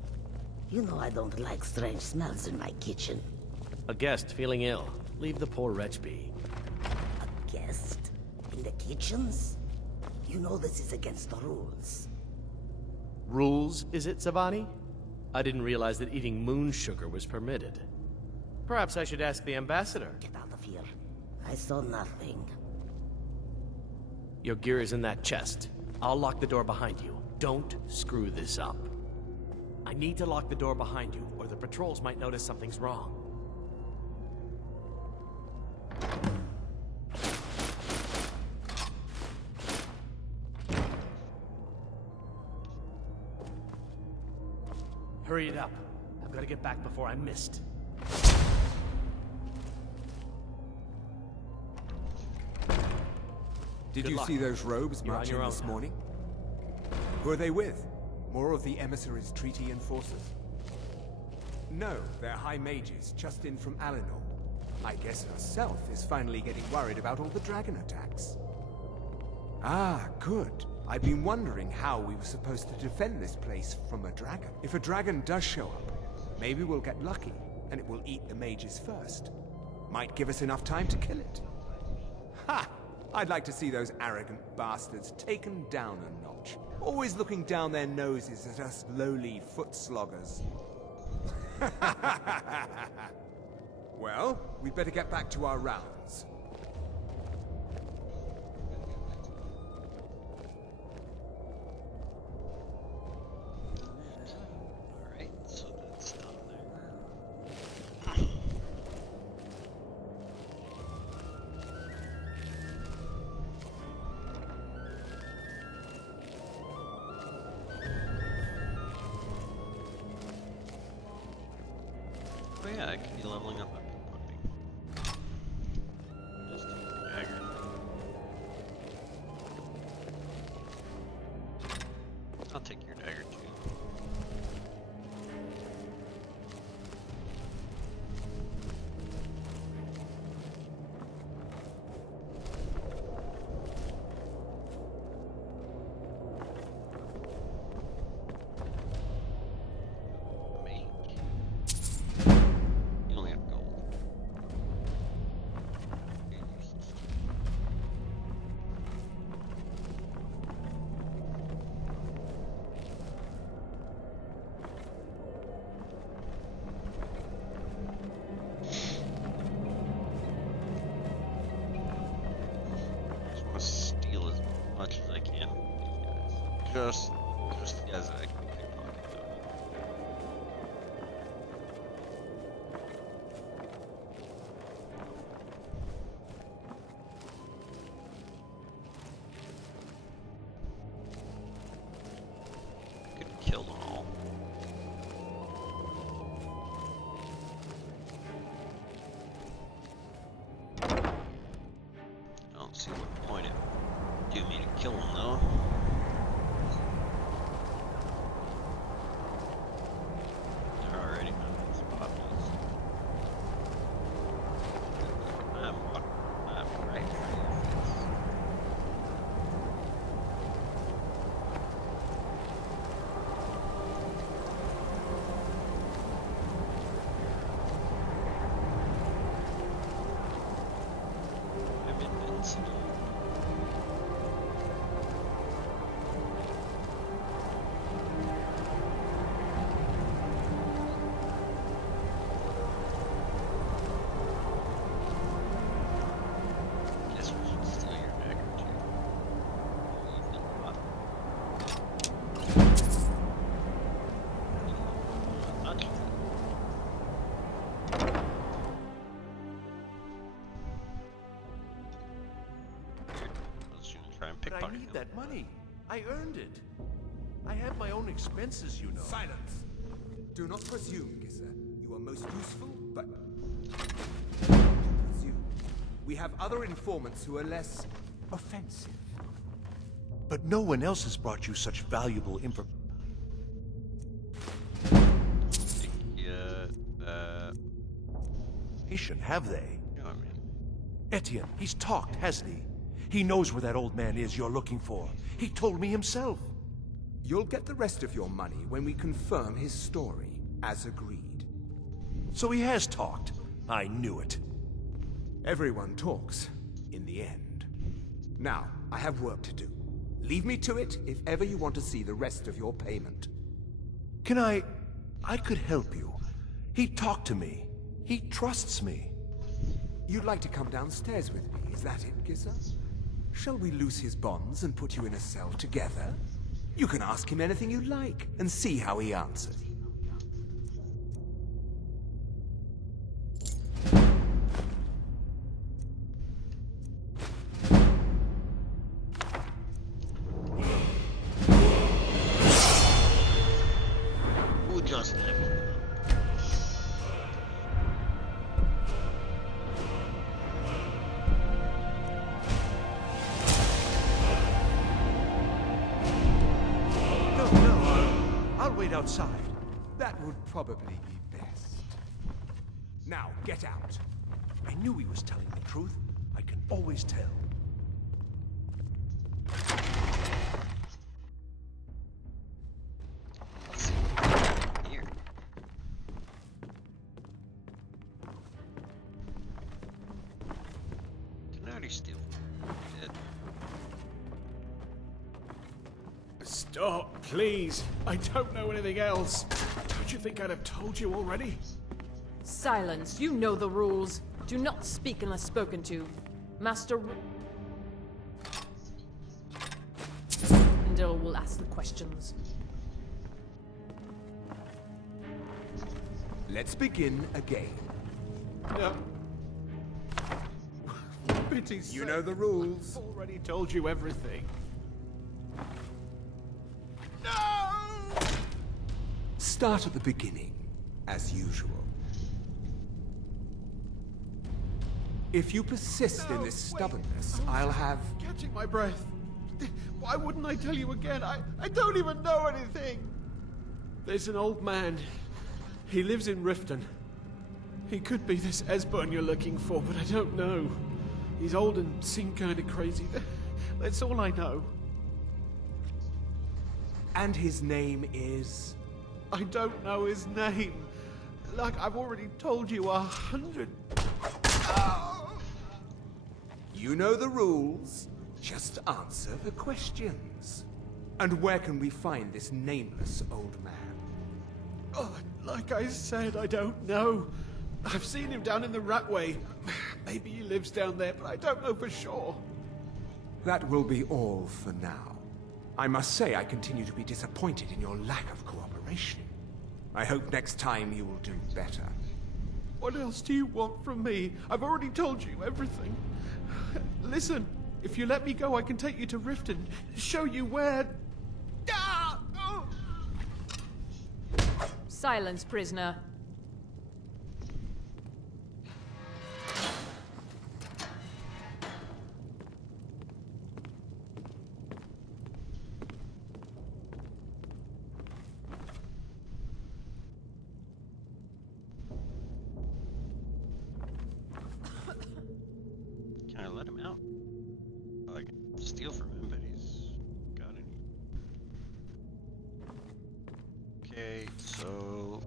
You know I don't like strange smells in my kitchen. A guest feeling ill. Leave the poor wretch be. A guest? In the kitchens? You know this is against the rules. Rules, is it, Savani? I didn't realize that eating moon sugar was permitted. Perhaps I should ask the ambassador. Get out of here. I saw nothing. Your gear is in that chest. I'll lock the door behind you. Don't screw this up. I need to lock the door behind you, or the patrols might notice something's wrong. Hurry it up. I've got to get back before I'm missed. Did Good you luck. see those robes You're on marching your own this now. morning? Who are they with? More of the emissaries' treaty enforcers? No, they're high mages, just in from Alinor. I guess herself is finally getting worried about all the dragon attacks. Ah, good. I've been wondering how we were supposed to defend this place from a dragon. If a dragon does show up, maybe we'll get lucky, and it will eat the mages first. Might give us enough time to kill it. Ha! I'd like to see those arrogant bastards taken down a notch. Always looking down their noses at us lowly foot sloggers. Well, we'd better get back to our rounds. Alright, so that's done there. Oh yeah, I can be leveling up at equipping. Just dagger. take your dagger too. You only have gold. Just want to steal as much as I can from these guys. Just as I can pickpocket them. Could kill them all. I don't see what point it do me to kill them though. They're already moving spotless. I'm right for your face. I'm invincible. Guess we should steal your dagger too. Leave them up. Not too bad. I was gonna try and But I pickpocket need him. that money. I earned it. I have my own expenses, you know. Silence! Do not presume, Gisser. You are most useful, but... presume. We have other informants who are less... offensive. But no one else has brought you such valuable information. Have they? No, I mean... Etienne, he's talked, hasn't he? He knows where that old man is you're looking for. He told me himself. You'll get the rest of your money when we confirm his story, as agreed. So he has talked. I knew it. Everyone talks, in the end. Now, I have work to do. Leave me to it if ever you want to see the rest of your payment. Can I could help you. He talked to me. He trusts me. You'd like to come downstairs with me, is that it, Gisser? Shall we loose his bonds and put you in a cell together? You can ask him anything you like, and see how he answers. Who just left? I'll wait outside. That would probably be best. Now, get out. I knew he was telling the truth. I can always tell. Here. Can I already steal? Dead. Stop, please. I don't know anything else. Don't you think I'd have told you already? Silence. You know the rules. Do not speak unless spoken to. Master... Indil will ask the questions. Let's begin again. No. Pity's You know the rules. I've already told you everything. Start at the beginning, as usual. If you persist in this stubbornness, I'll have... Catching my breath. Why wouldn't I tell you again? I don't even know anything. There's an old man. He lives in Riften. He could be this Esbern you're looking for, but I don't know. He's old and seemed kind of crazy. That's all I know. And his name is? I don't know his name. Like I've already told you 100. You know the rules. Just answer the questions. And where can we find this nameless old man? Oh, like I said, I don't know. I've seen him down in the Ratway. Maybe he lives down there, but I don't know for sure. That will be all for now. I must say I continue to be disappointed in your lack of cooperation. I hope next time you will do better. What else do you want from me? I've already told you everything. Listen, if you let me go, I can take you to Riften, show you where... Ah! Oh! Silence, prisoner. Can I let him out? Oh, I can steal from him, but he's got any. Okay, so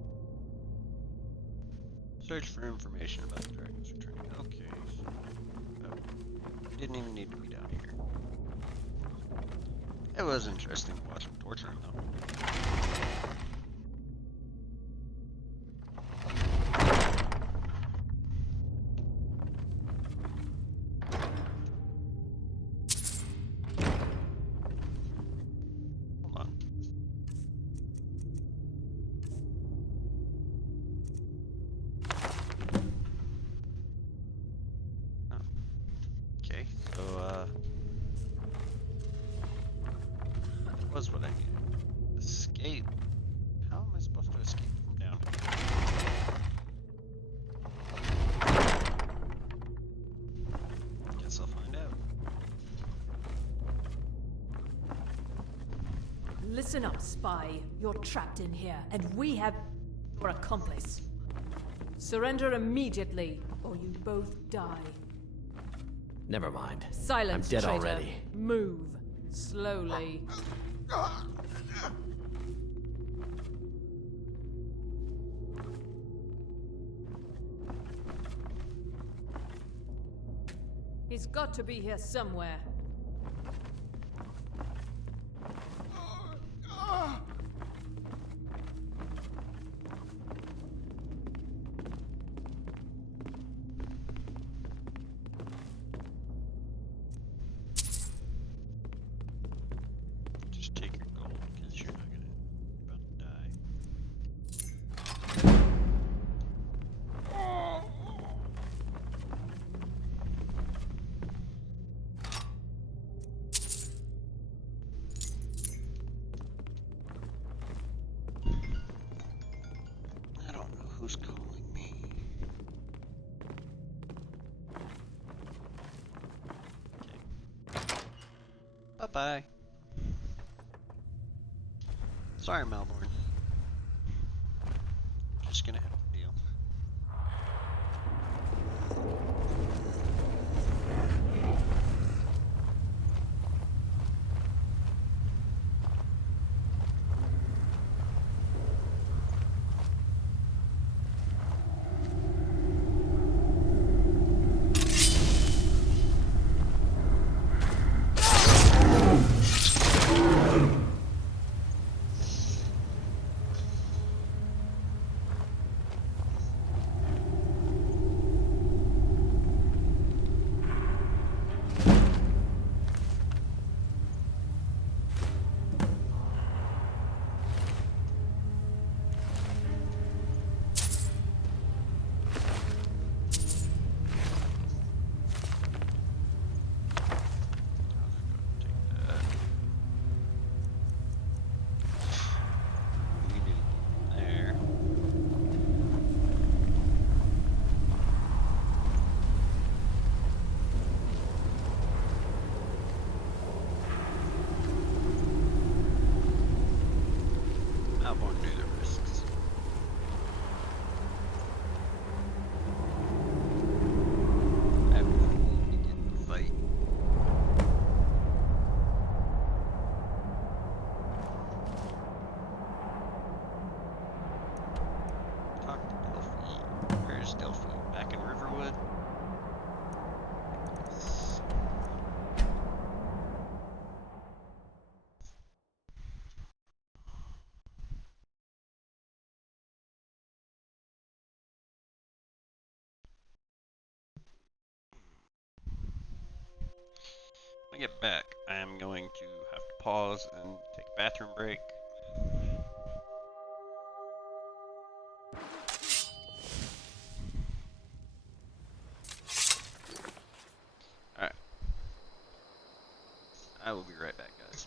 search for information about the dragon's return. Okay, so didn't even need to be down here. It was interesting to watch him torture him though. Was what I needed. Escape. How am I supposed to escape from down here? Guess I'll find out. Listen up, spy. You're trapped in here, and we have your accomplice. Surrender immediately, or you both die. Never mind. Silence, I'm dead traitor. already. Move. Slowly. He's got to be here somewhere. Just take your gold, because you're not about to die. I don't know who's calling me. Okay. Bye-bye. Sorry, Melbourne. Just gonna have to deal. I get back, I am going to have to pause and take a bathroom break. Alright. I will be right back, guys.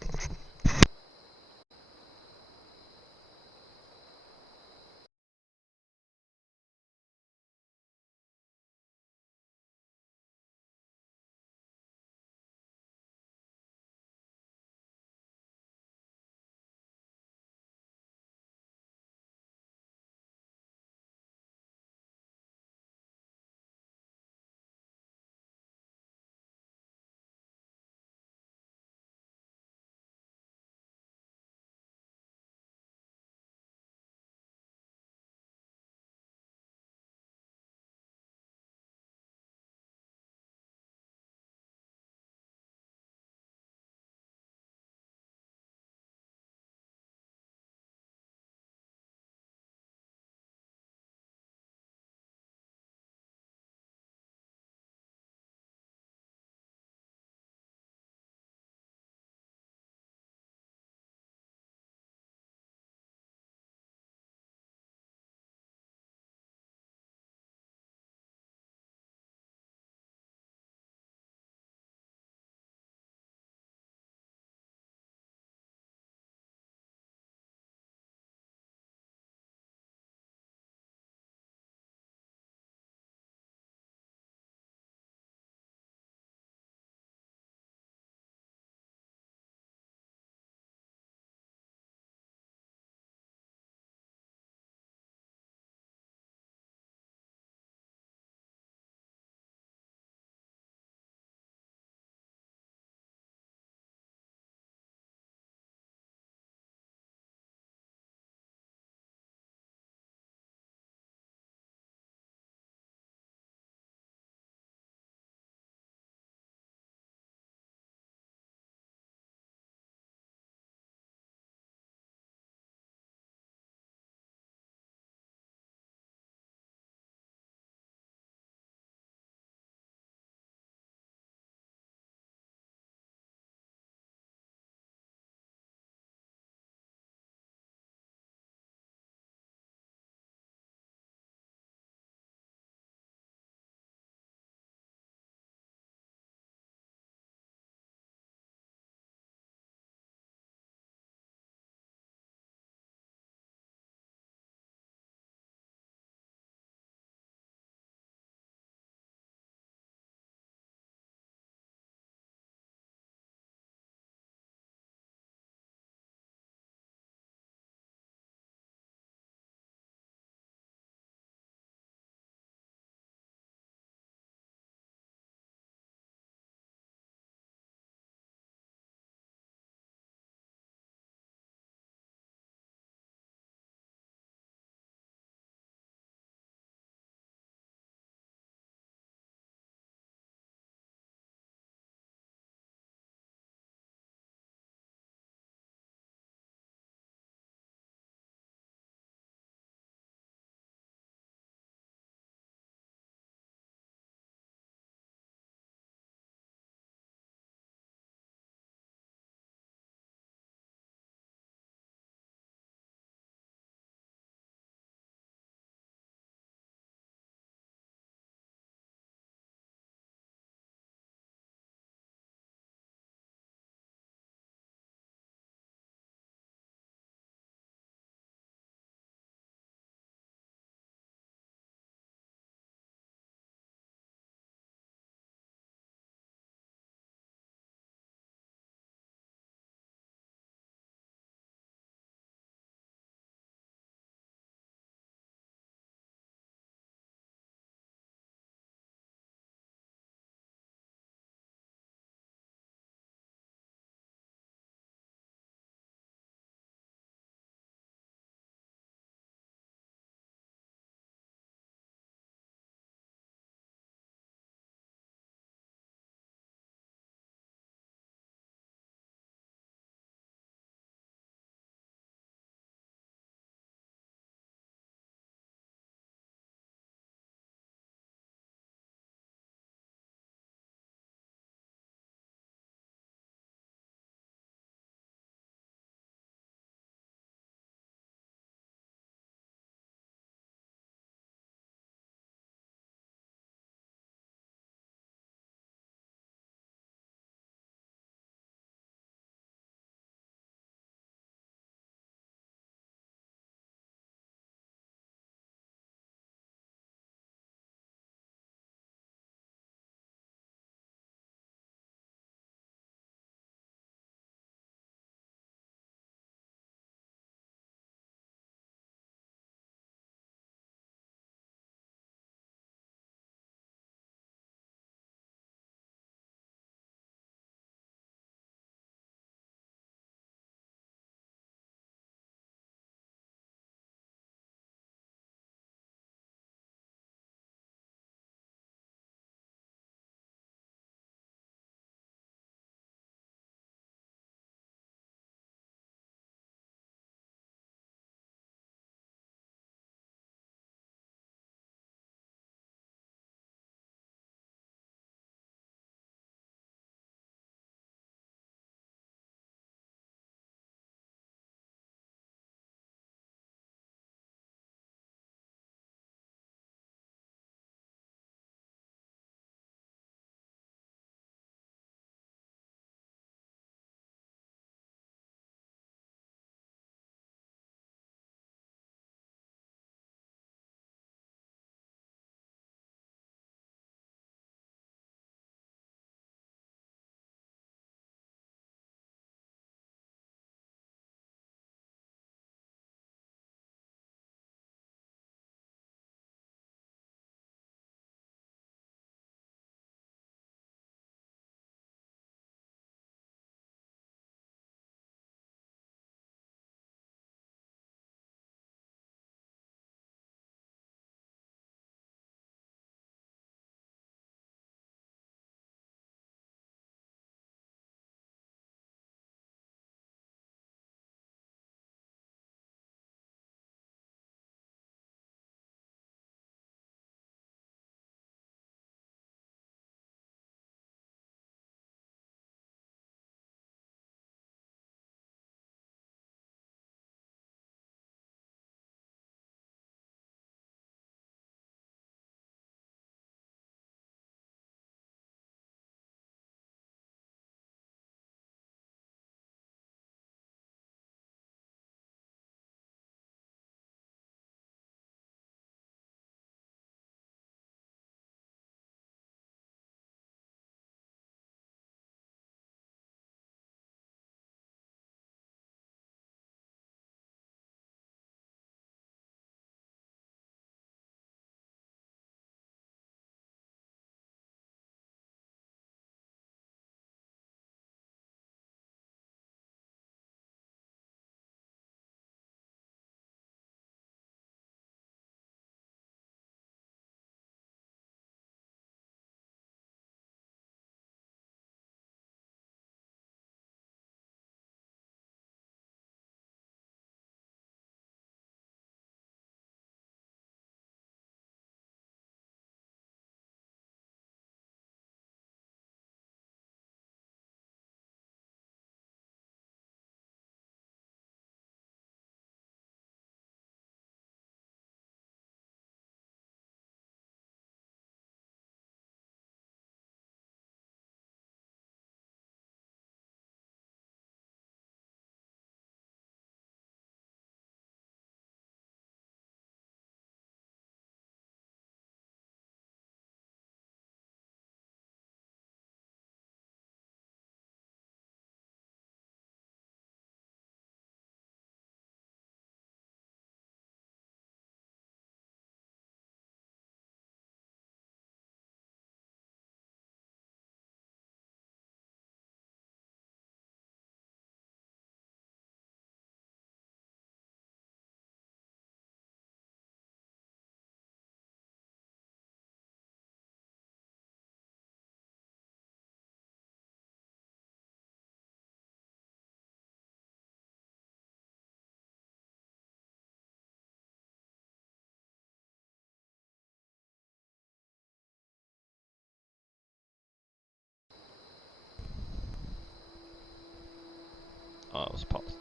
Oh, it was paused.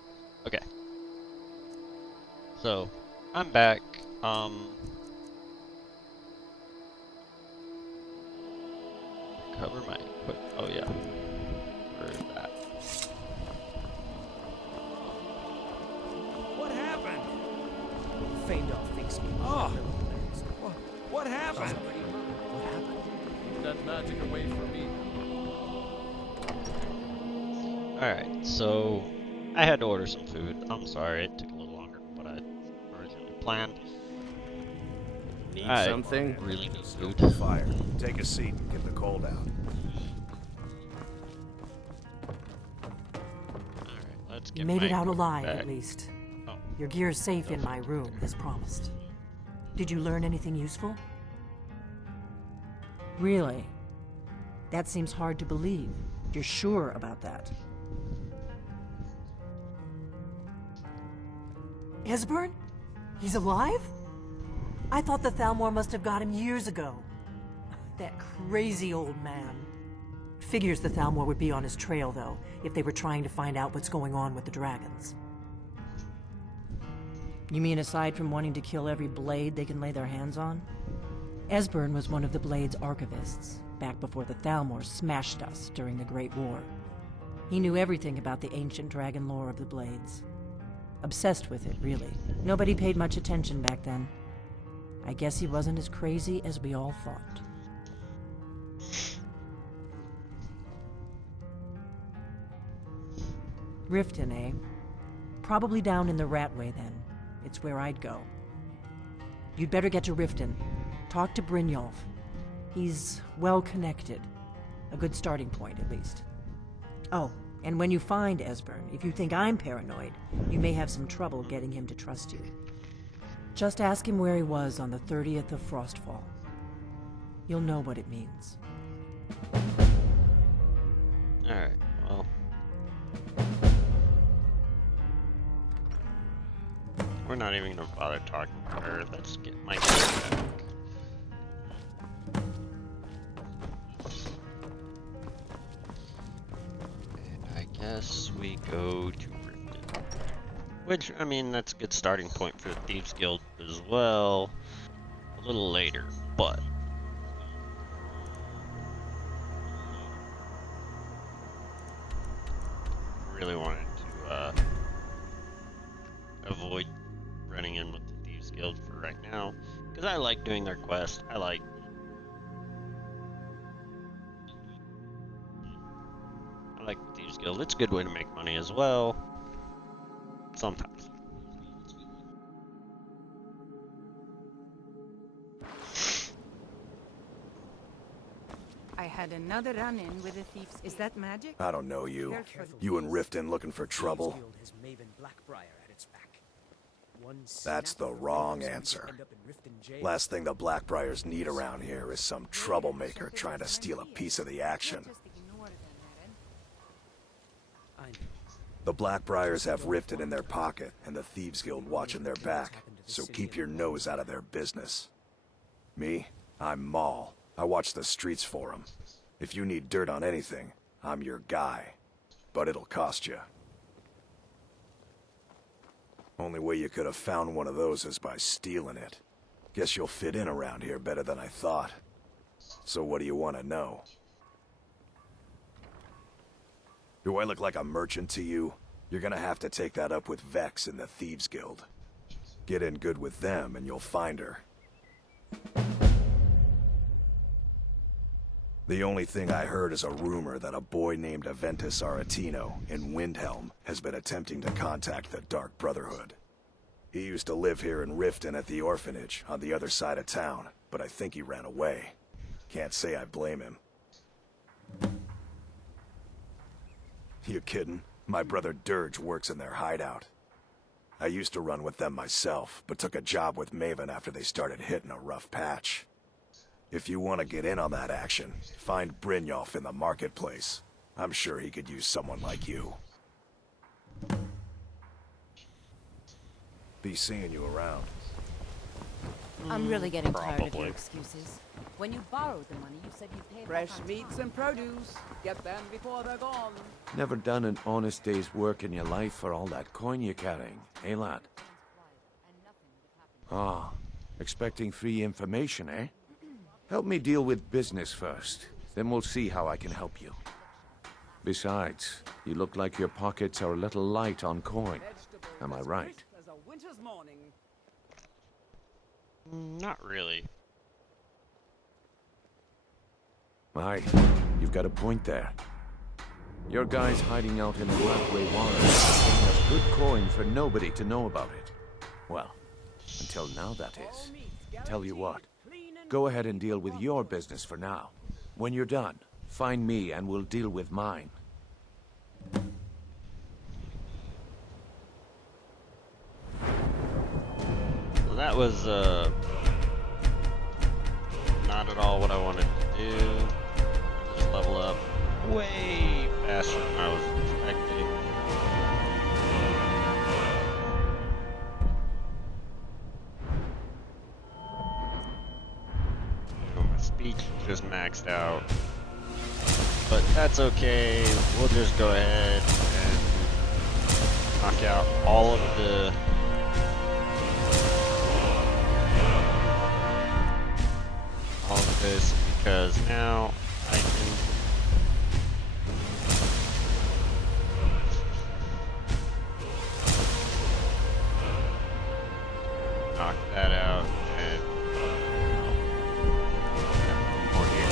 Okay. So, I'm back. Cover my equipment. Oh yeah. Where is that? What happened? Feindor thinks me. Oh! What happened? What happened? That magic away from me. Alright, so I had to order some food. I'm sorry, it took a little longer than what I originally planned. Need I something? really need food. Fire. Take a seat and get the cold out. Let's You get made my it out alive, back. at least. Oh. Your gear's safe in my room, as promised. Did you learn anything useful? Really? That seems hard to believe. You're sure about that? Esbern? He's alive? I thought the Thalmor must have got him years ago. That crazy old man. Figures the Thalmor would be on his trail, though, if they were trying to find out what's going on with the dragons. You mean aside from wanting to kill every blade they can lay their hands on? Esbern was one of the Blade's archivists, back before the Thalmor smashed us during the Great War. He knew everything about the ancient dragon lore of the Blades. Obsessed with it, really. Nobody paid much attention back then. I guess he wasn't as crazy as we all thought. Riften, eh? Probably down in the Ratway, then. It's where I'd go. You'd better get to Riften. Talk to Brynjolf. He's well-connected. A good starting point, at least. Oh, and when you find Esbern, if you think I'm paranoid, you may have some trouble getting him to trust you. Just ask him where he was on the 30th of Frostfall. You'll know what it means. Alright, well. We're not even gonna bother talking to her. Let's get my gear back. And I guess we go to Riften. Which, I mean, that's a good starting point for the Thieves Guild as well. A little later, but... really wanted to avoid running in with the Thieves Guild for right now, because I like doing their quest. I like the Thieves Guild. It's a good way to make money as well. Sometimes. I had another run-in with a thief. Is that magic? I don't know you. You and Riften looking for trouble? That's the wrong answer. Last thing the Blackbriars need around here is some troublemaker trying to steal a piece of the action. The Blackbriars have Riften in their pocket, and the Thieves Guild watching their back, so keep your nose out of their business. Me? I'm Maul. I watch the streets for them. If you need dirt on anything, I'm your guy. But it'll cost you. Only way you could have found one of those is by stealing it. Guess you'll fit in around here better than I thought. So what do you want to know? Do I look like a merchant to you? You're gonna have to take that up with Vex in the Thieves Guild. Get in good with them and you'll find her. The only thing I heard is a rumor that a boy named Aventus Aretino in Windhelm has been attempting to contact the Dark Brotherhood. He used to live here in Riften at the orphanage on the other side of town, but I think he ran away. Can't say I blame him. You kidding? My brother Dirge works in their hideout. I used to run with them myself, but took a job with Maven after they started hitting a rough patch. If you want to get in on that action, find Brynjolf in the marketplace. I'm sure he could use someone like you. Be seeing you around. I'm really getting tired of your Probably. excuses. When you borrowed the money, you said you'd pay it Fresh back on meats time. and produce. Get them before they're gone. Never done an honest day's work in your life for all that coin you're carrying, eh, lad? Ah, expecting free information, eh? Help me deal with business first, then we'll see how I can help you. Besides, you look like your pockets are a little light on coin. Am I right? As a winter's morning. Not really. Aye, you've got a point there. Your guy's hiding out in the Blackway Waters, paying us good coin for nobody to know about it. Well, until now, that is. Tell you what, go ahead and deal with your business for now. When you're done, find me and we'll deal with mine. So that was, not at all what I wanted to do. Just level up way faster than I was expecting. Oh, my speech just maxed out. But that's okay. We'll just go ahead and knock out all of this because now I can knock that out and more here.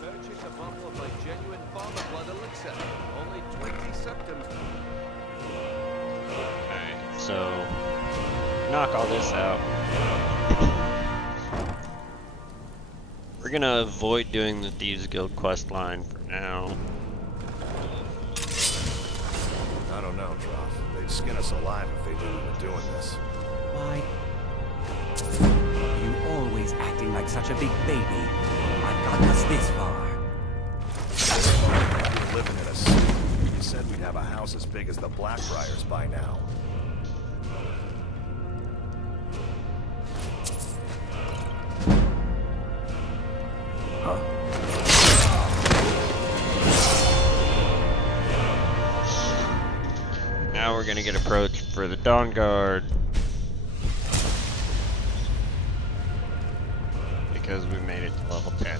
Purchase a bottle of my genuine farmer blood elixir. Only 20 septums. Alright, so knock all this out. We're gonna avoid doing the Thieves Guild quest line for now. I don't know, Droth. They'd skin us alive if they knew we were doing this. Why? You always acting like such a big baby. I've gotten us this far. You're living in a city. You said we'd have a house as big as the Blackbriars by now. Now we're gonna get approached for the Dawn Guard. Because we made it to level 10.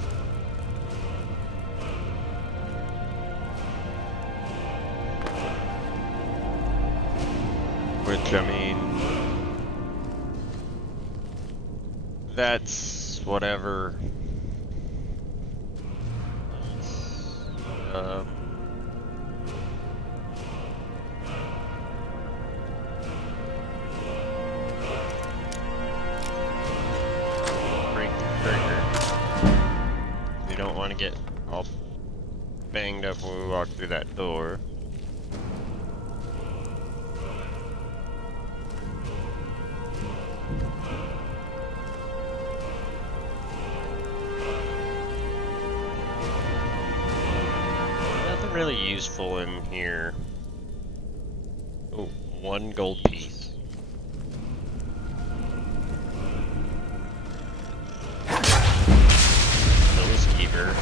Which, I mean, that's whatever. Break the trigger. We don't want to get all banged up when we walk through that door. Nothing really useful in here. Oh, 1 gold piece. Still a skeever.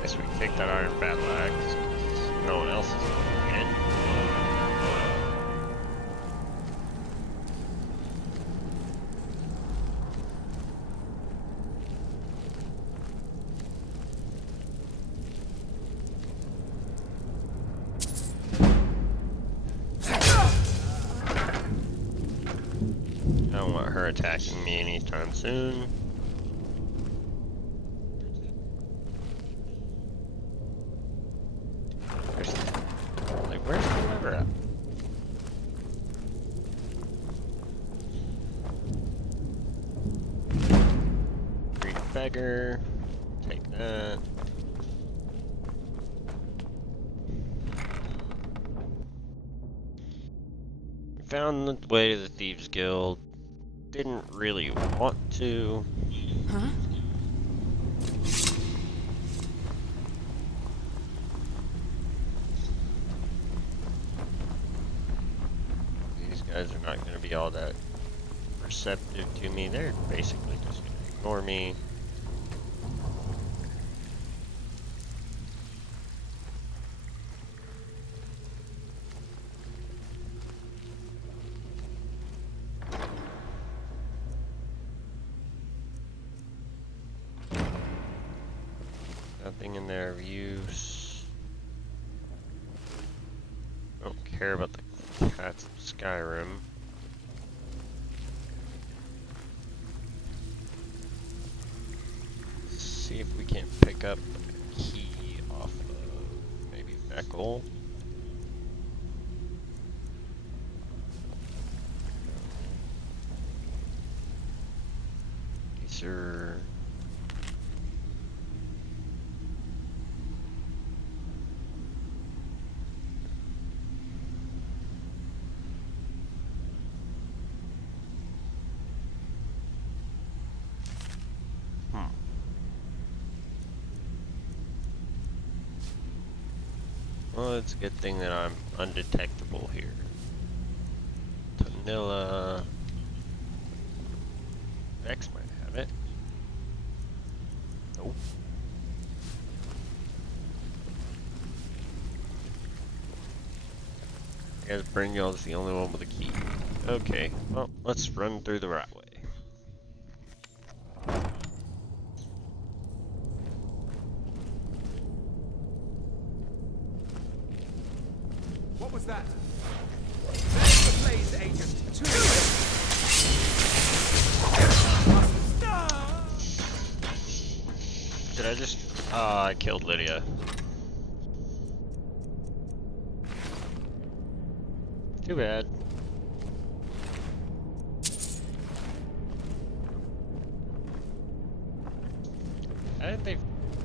Guess we can take that iron battle axe. No one else is doing it. attacking me anytime soon. Where's the lever at? Greedy beggar. Take that. We found the way to the Thieves Guild. Didn't really want to. Huh? These guys are not going to be all that receptive to me. They're basically just going to ignore me. Nothing in there of use. Don't care about the cats of Skyrim. Let's see if we can't pick up a key off of maybe Beckel. These are... Well, it's a good thing that I'm undetectable here. Vanilla. Vex might have it. Nope. I guess Brynjol's the only one with a key. Okay, well, let's run through the right way. What was that? There's the Blaze agent. Did I just... Ah, I killed Lydia. Too bad. How did they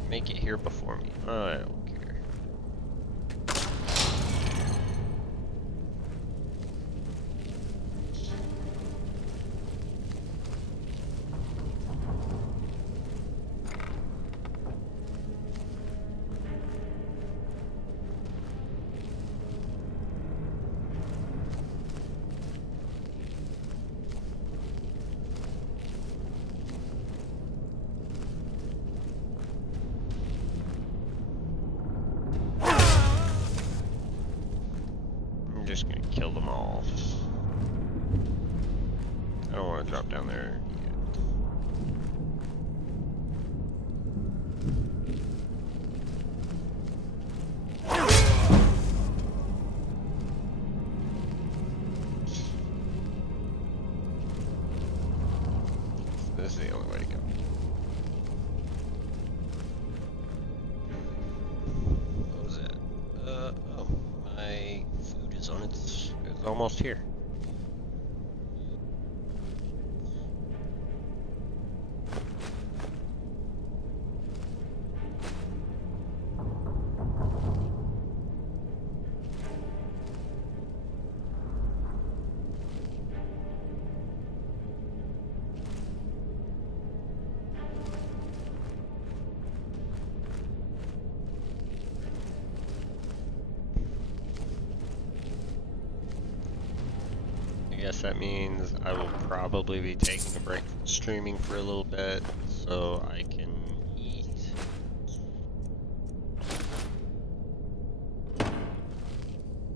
make it here before me? Oh, I don't care. I'm just gonna kill them all. I don't want to drop down there yet. This is the only way to go. What was that? Oh, my food is on it's almost here. I guess that means I will probably be taking a break from streaming for a little bit so I can eat.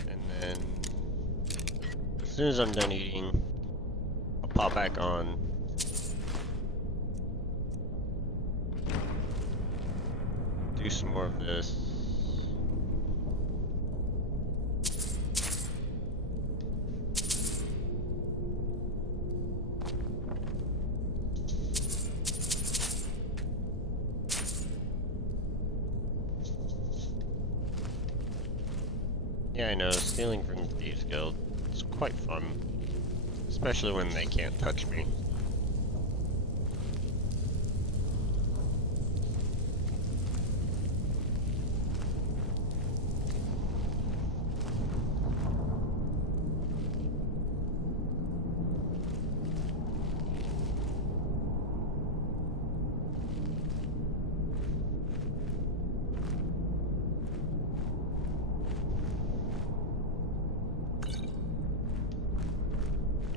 And then as soon as I'm done eating, I'll pop back on. Do some more of this. Yeah, I know, stealing from the Thieves Guild is quite fun. Especially when they can't touch me.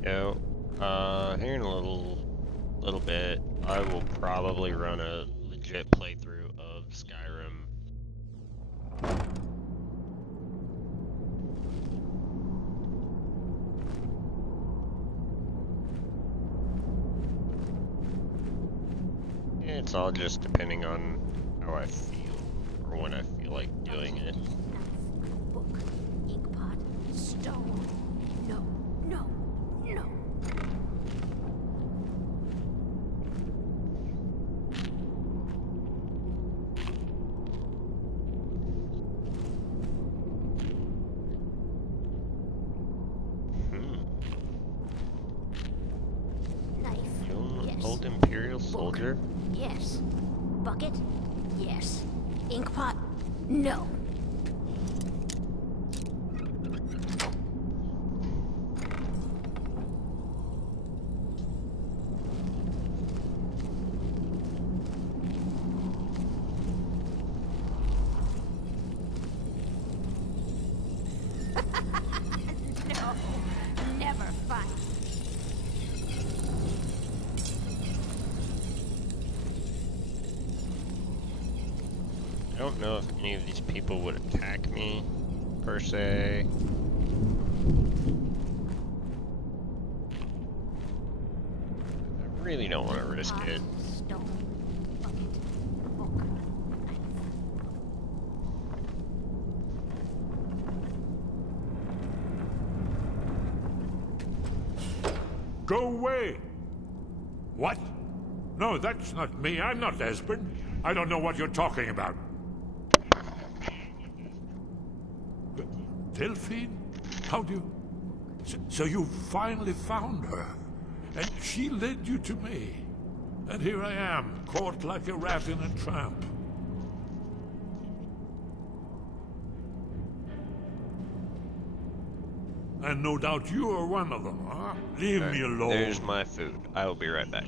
Yo, here in a little bit, I will probably run a legit playthrough of Skyrim. It's all just depending on how I feel, or when I feel like doing it. Book, inkpot, stone. No, no, no. Knife. Yes. Old Imperial Book. soldier? Yes. Bucket? Yes. Inkpot? No. No. Never fight. I don't know if any of these people would attack me, per se. I really don't want to risk it. Stone. Bucket. Book. Knife. Go away! What? No, that's not me. I'm not Espen. I don't know what you're talking about. Delphine? How do you... So you finally found her, and she led you to me. And here I am, caught like a rat in a trap. And no doubt you are one of them, huh? Leave me alone. There's my food. I will be right back.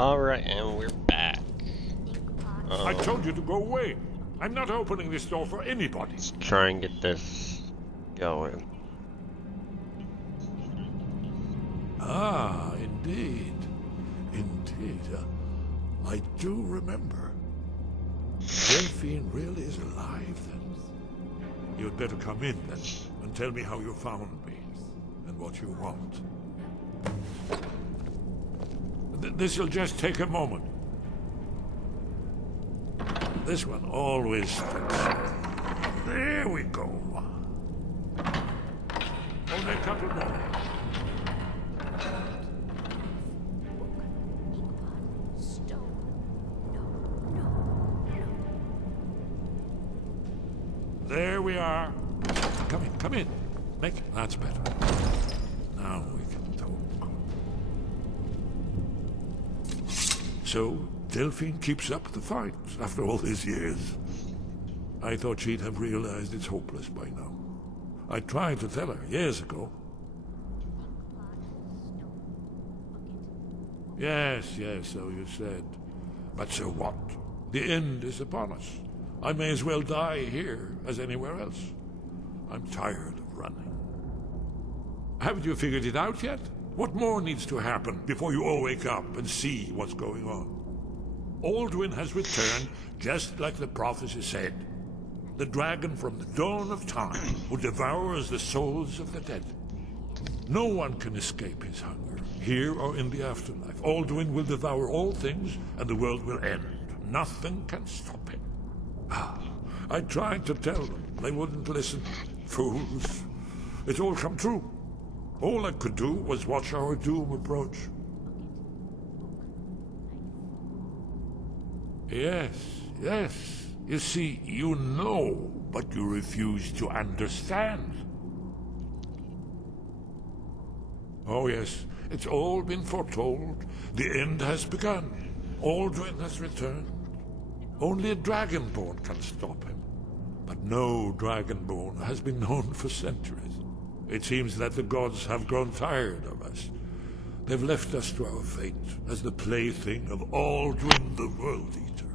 Alright, and we're back. I told you to go away. I'm not opening this door for anybody. Let's try and get this going. Ah, indeed. Indeed. I do remember. Delphine really is alive, then. You'd better come in, then, and tell me how you found me, and what you want. This'll just take a moment. This one always sticks. There we go. Only a couple more. There we are. Come in, come in. That's better. Now we can talk. So, Delphine keeps up the fight after all these years. I thought she'd have realized it's hopeless by now. I tried to tell her years ago. Yes, so you said. But so what? The end is upon us. I may as well die here as anywhere else. I'm tired of running. Haven't you figured it out yet? What more needs to happen before you all wake up and see what's going on? Aldrin has returned just like the prophecy said. The dragon from the dawn of time who devours the souls of the dead. No one can escape his hunger, here or in the afterlife. Aldrin will devour all things and the world will end. Nothing can stop him. I tried to tell them. They wouldn't listen. Fools. It's all come true. All I could do was watch our doom approach. Yes. You see, you know, but you refuse to understand. Oh yes, it's all been foretold. The end has begun. Aldrin has returned. Only a Dragonborn can stop him. But no Dragonborn has been known for centuries. It seems that the gods have grown tired of us. They've left us to our fate as the plaything of Aldrin the World Eater.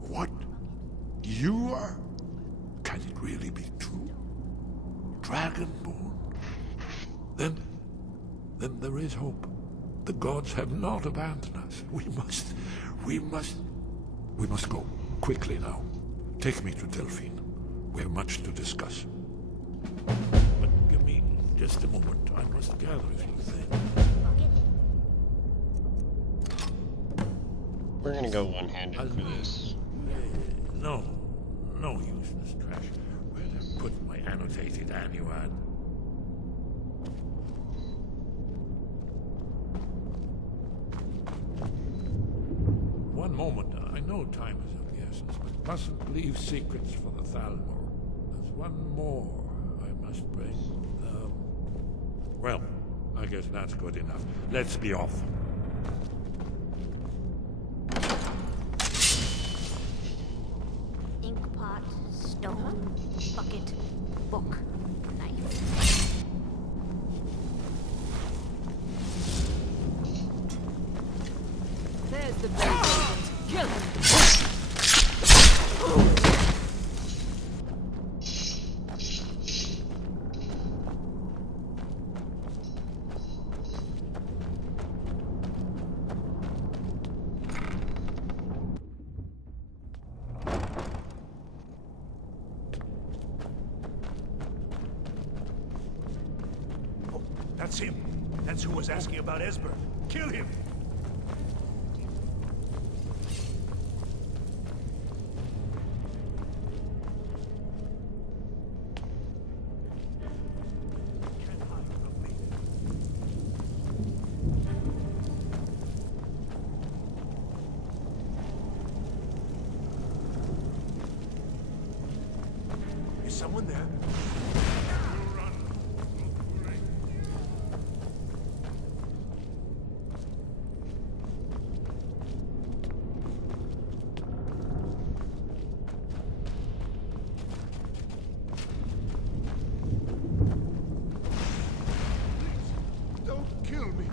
What? You are? Can it really be true? Dragonborn? Then there is hope. The gods have not abandoned us. We must go. Quickly now. Take me to Delphine. We have much to discuss. But give me just a moment. I must gather a few things. We're gonna go one-handed for this. No useless trash. Where did I put my annotated annuad? One moment. I know time is of the essence, but mustn't leave secrets for the Thalmor. There's one more I must bring. Well, I guess that's good enough. Let's be off. Inkpot, stone, bucket, book, knife. There's the blaze agent. Kill him! That's him. That's who was asking about Esbern. Kill him! Is someone there? Don't kill me.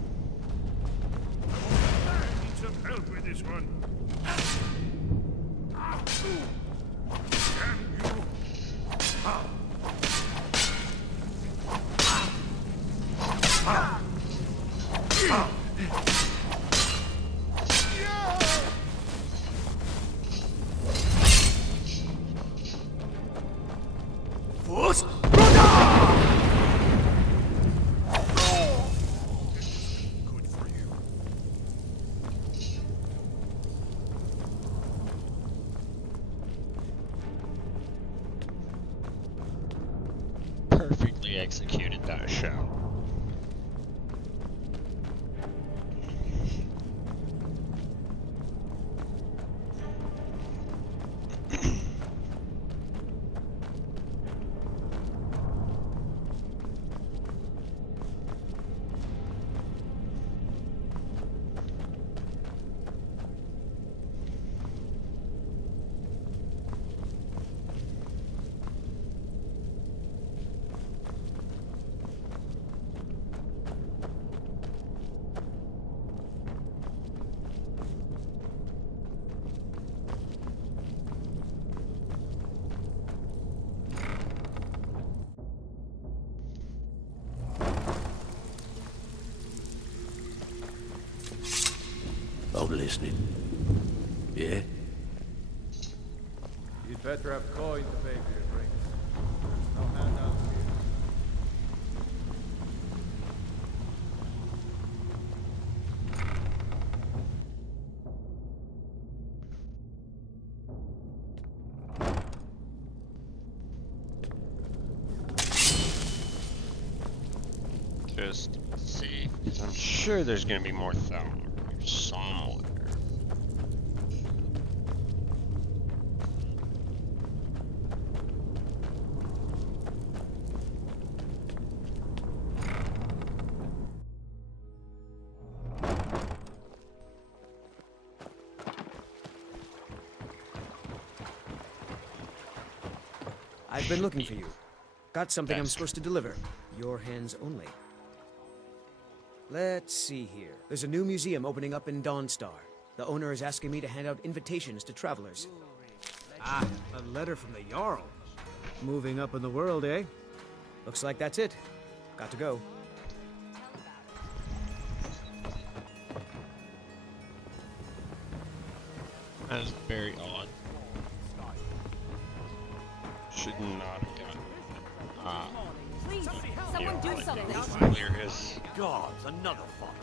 actually executed that show. I'm listening. Yeah? You'd better have coin to pay for your drinks. No handouts here. Just see, because I'm sure there's going to be more Thalmor somewhere. I've been looking for you. Got something I'm supposed to deliver. Your hands only. Let's see here. There's a new museum opening up in Dawnstar. The owner is asking me to hand out invitations to travelers. Ah, a letter from the Jarl. Moving up in the world, eh? Looks like that's it. Got to go. That is very odd. Should not have gotten. Please, someone do something. Clear his. Gods, another fuck.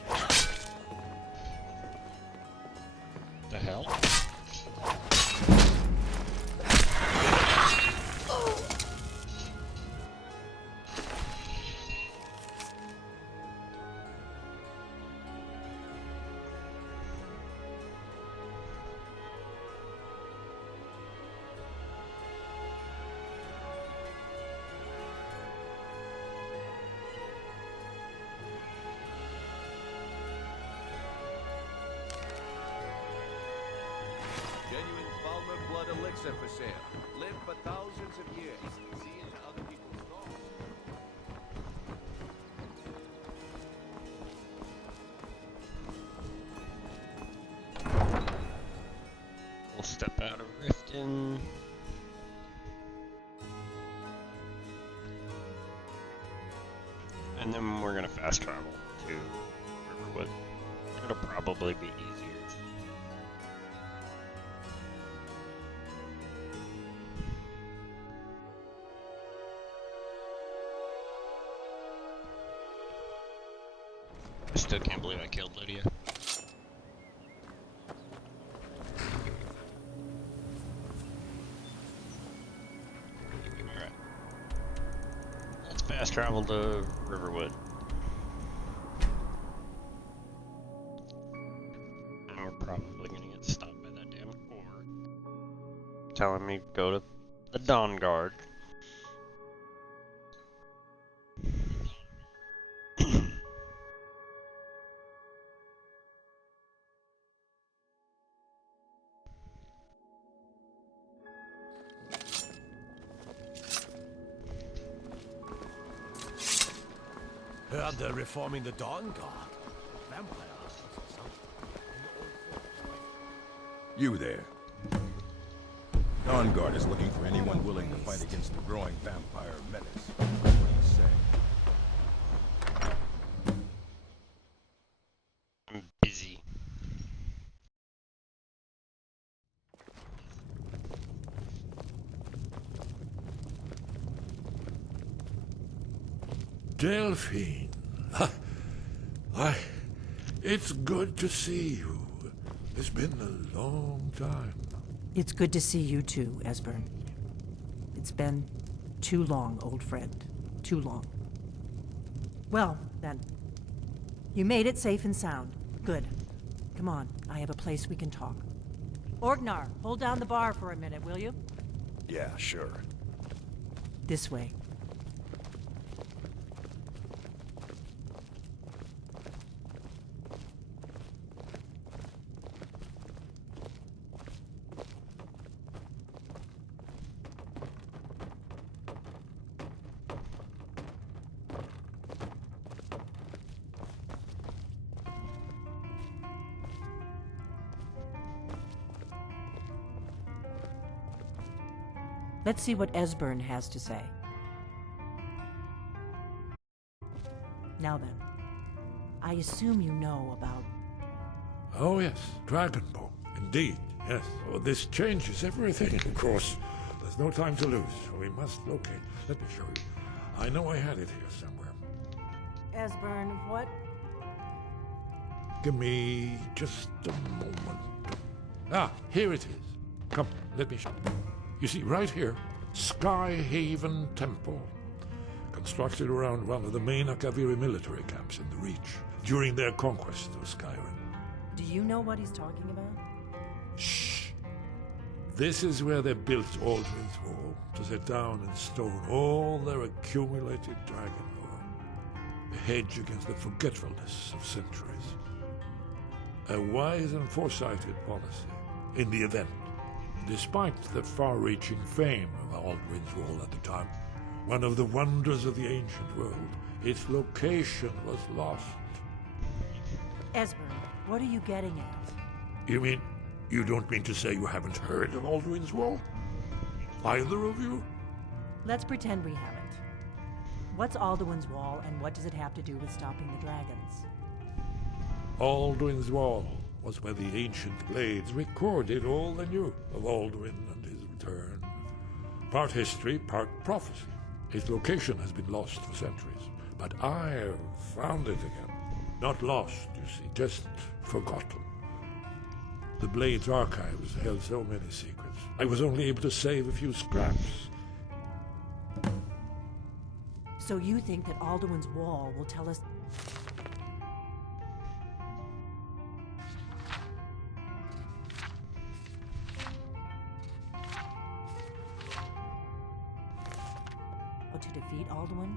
The hell? Genuine Thalmor blood elixir for sale. Live for thousands of years. See into other people's thoughts. We'll step out of Riften. And then we're gonna fast travel to Riverwood. It'll probably be easier. I still can't believe I killed Lydia. Alright. Let's fast travel to Riverwood. And we're probably gonna get stopped by that damn Horde. Telling me to go to the Dawn Guard. Heard they're reforming the Dawn Guard. Vampire artists or something. You there. Dawn Guard is looking for anyone willing to fight against the growing vampire menace. What do you say? I'm busy. Delphine. It's good to see you. It's been a long time. It's good to see you too, Esbern. It's been too long, old friend. Too long. Well, then. You made it safe and sound. Good. Come on, I have a place we can talk. Orgnar, hold down the bar for a minute, will you? Yeah, sure. This way. Let's see what Esbern has to say. Now then, I assume you know about... Oh yes, Dragonbow. Indeed, yes. Oh, this changes everything, of course. There's no time to lose. We must locate. Let me show you. I know I had it here somewhere. Esbern, what? Give me just a moment. Ah, here it is. Come, let me show you. You see, right here, Skyhaven Temple, constructed around one of the main Akaviri military camps in the Reach during their conquest of Skyrim. Do you know what he's talking about? Shh! This is where they built Aldrin's Wall to set down in stone all their accumulated dragon lore, a hedge against the forgetfulness of centuries. A wise and foresighted policy in the event. Despite the far-reaching fame of Aldrin's Wall at the time, one of the wonders of the ancient world, its location was lost. Esbern, what are you getting at? You mean, you don't mean to say you haven't heard of Aldrin's Wall? Either of you? Let's pretend we haven't. What's Alduin's Wall, and what does it have to do with stopping the dragons? Aldrin's Wall was where the ancient blades recorded all they knew of Aldrin and his return. Part history, part prophecy. Its location has been lost for centuries, but I've found it again. Not lost, you see, just forgotten. The Blades archives held so many secrets. I was only able to save a few scraps. So you think that Alduin's Wall will tell us... to defeat Alduin?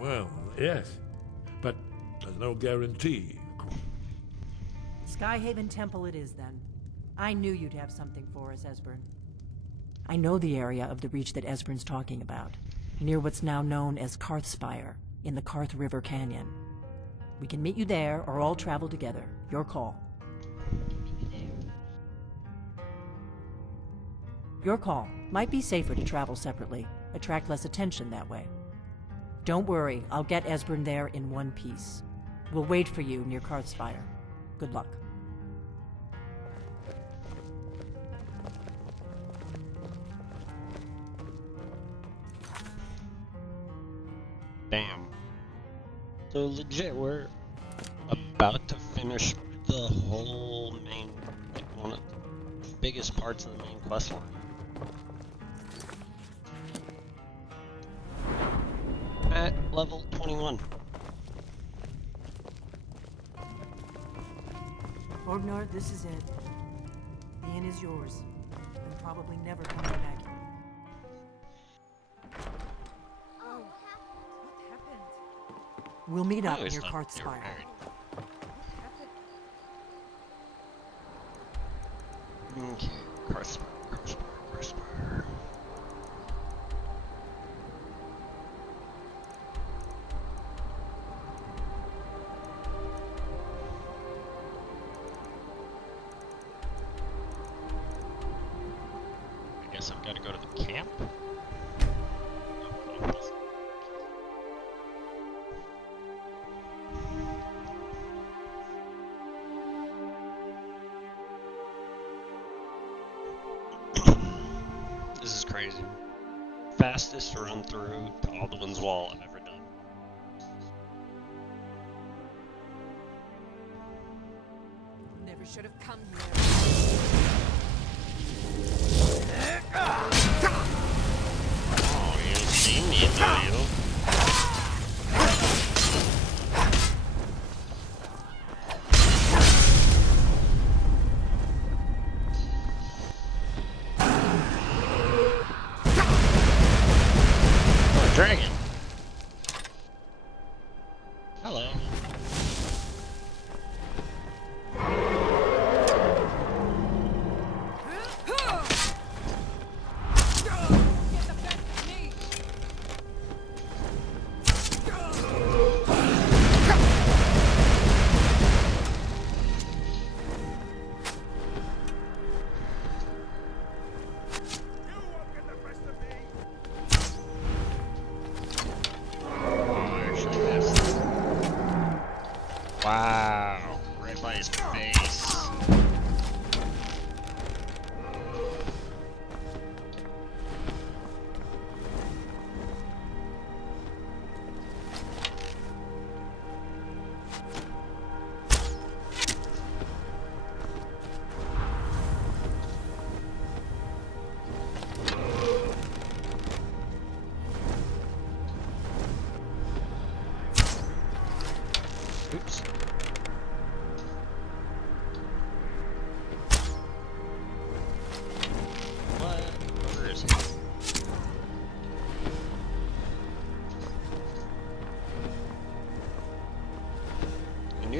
Well, yes, but there's no guarantee. Skyhaven Temple it is, then. I knew you'd have something for us, Esbern. I know the area of the Reach that Esbern's talking about, near what's now known as Karthspire, in the Karth River Canyon. We can meet you there, or all travel together. Your call. Your call. Might be safer to travel separately. Attract less attention that way. Don't worry, I'll get Esbern there in one piece. We'll wait for you near Karthspire. Good luck. Damn. So legit, we're about to finish the whole main, like one of the biggest parts of the main quest line. At level 21. Orgnar, this is it. The inn is yours. And probably never coming back. Oh, what happened? We'll meet up I always near thought they were Karthspire. married. Okay, Karthspire. I guess I've got to go to the camp. This is crazy. Fastest run through to Alduin's Wall I've ever done. Never should have come here. Oh, you see me, do you?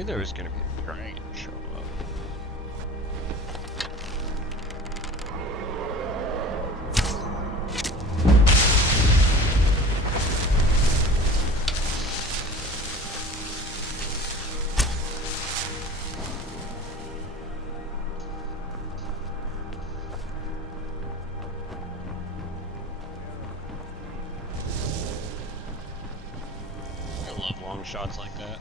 knew there was gonna be a dragon show up. I love long shots like that.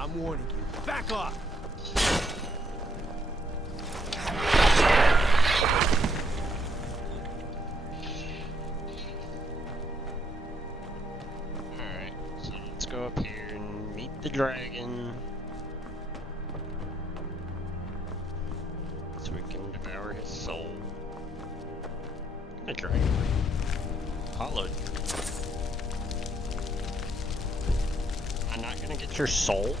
I'm warning you. Back off! Alright, so let's go up here and meet the dragon. So we can devour his soul. The dragon. Hollowed. I'm not gonna get your soul.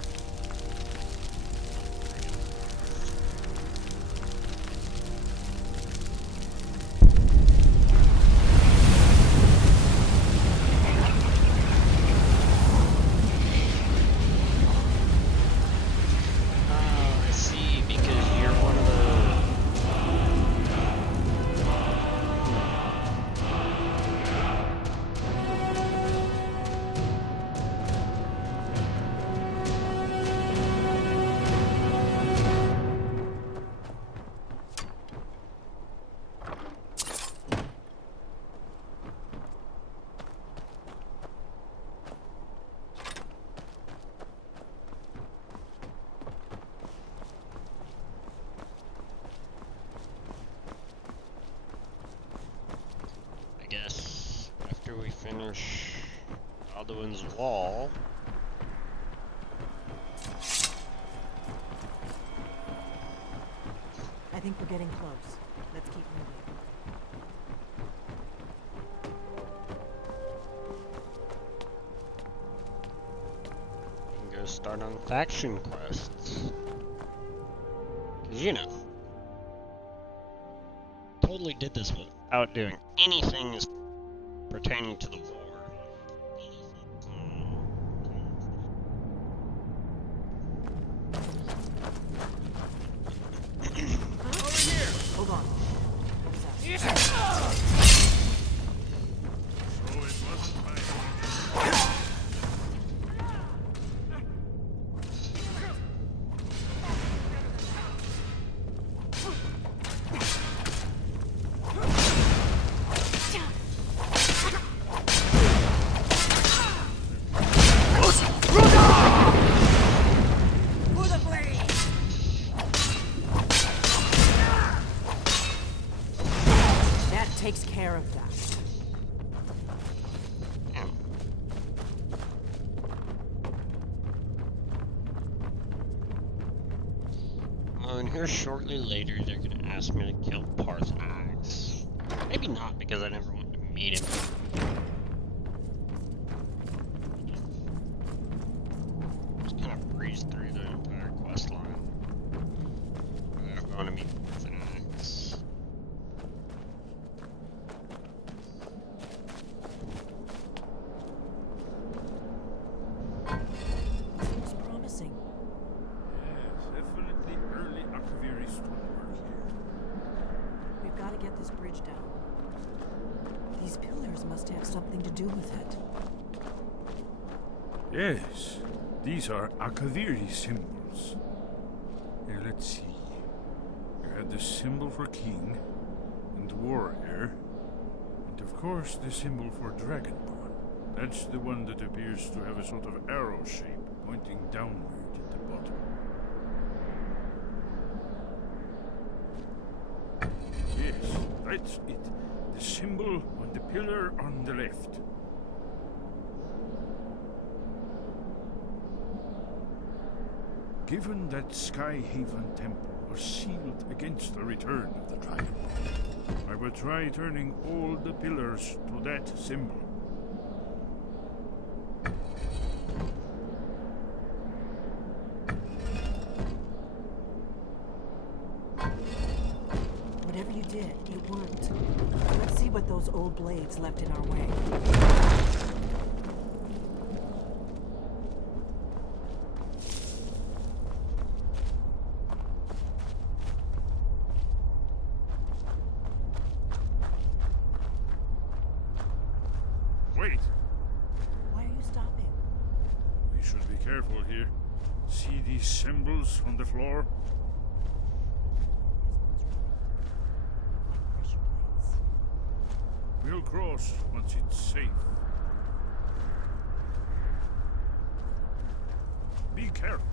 Oh, I see, because you're one of the... I guess after we finish Aldrin's wall, I think we're getting close. Let's keep moving. we can go start on faction quests. 'Cause you know, totally did this without doing anything as pertaining to the war. Hold on. That takes care of that. And here shortly later, they're gonna ask me to kill Parthenax. Maybe not, because I never wanted to meet him. Just kind of breeze through the entire quest line. I don't want to meet Parthenax. Seems promising. Yes, definitely early Akaviri stonework here. We've got to get this bridge down. These pillars must have something to do with it. Yes, these are Akaviri symbols. Here, let's see. You had the symbol for king and warrior, and of course the symbol for dragonborn. That's the one that appears to have a sort of arrow shape pointing downward at the bottom. Yes, that's it. The symbol on the pillar on the left. Given that Skyhaven Temple was sealed against the return of the dragon, I will try turning all the pillars to that symbol. did. It worked. Let's see what those old blades left in our way. Wait! Why are you stopping? We should be careful here. See these symbols on the floor? We'll cross once it's safe. Be careful.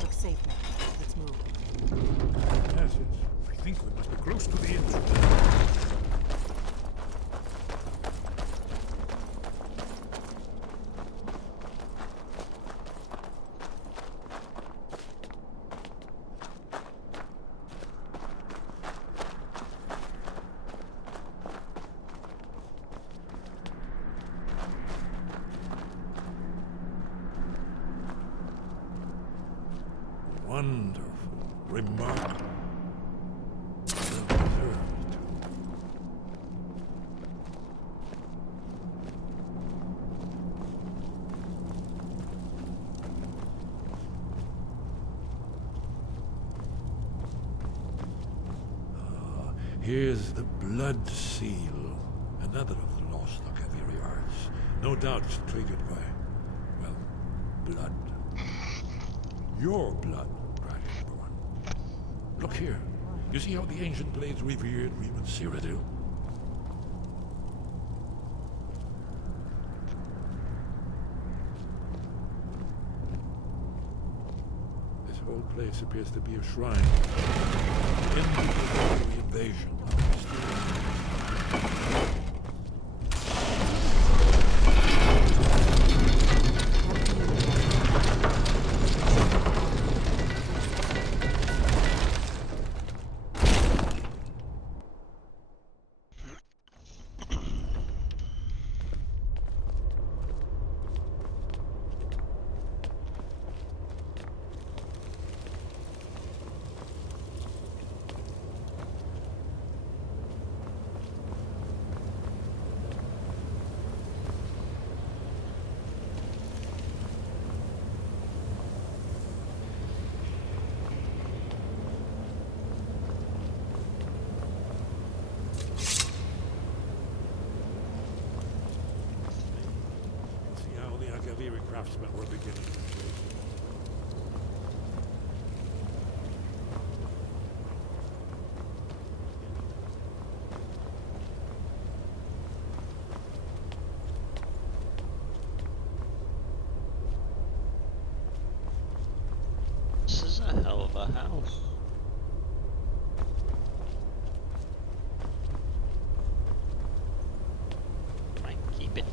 Looks safe now. Let's move. Yes, I think we must be close to the entrance. Wonderful, remarkable. Here's the blood seal, another of the lost Akaviri arts. No doubt triggered by, well, blood. Your blood, Dragonborn. Look here. You see how the ancient blades revered Reman Cyrodiil? This whole place appears to be a shrine. In the invasion of Mysteria. Craftsmen were beginning to trade. This is a hell of a house. Might keep it.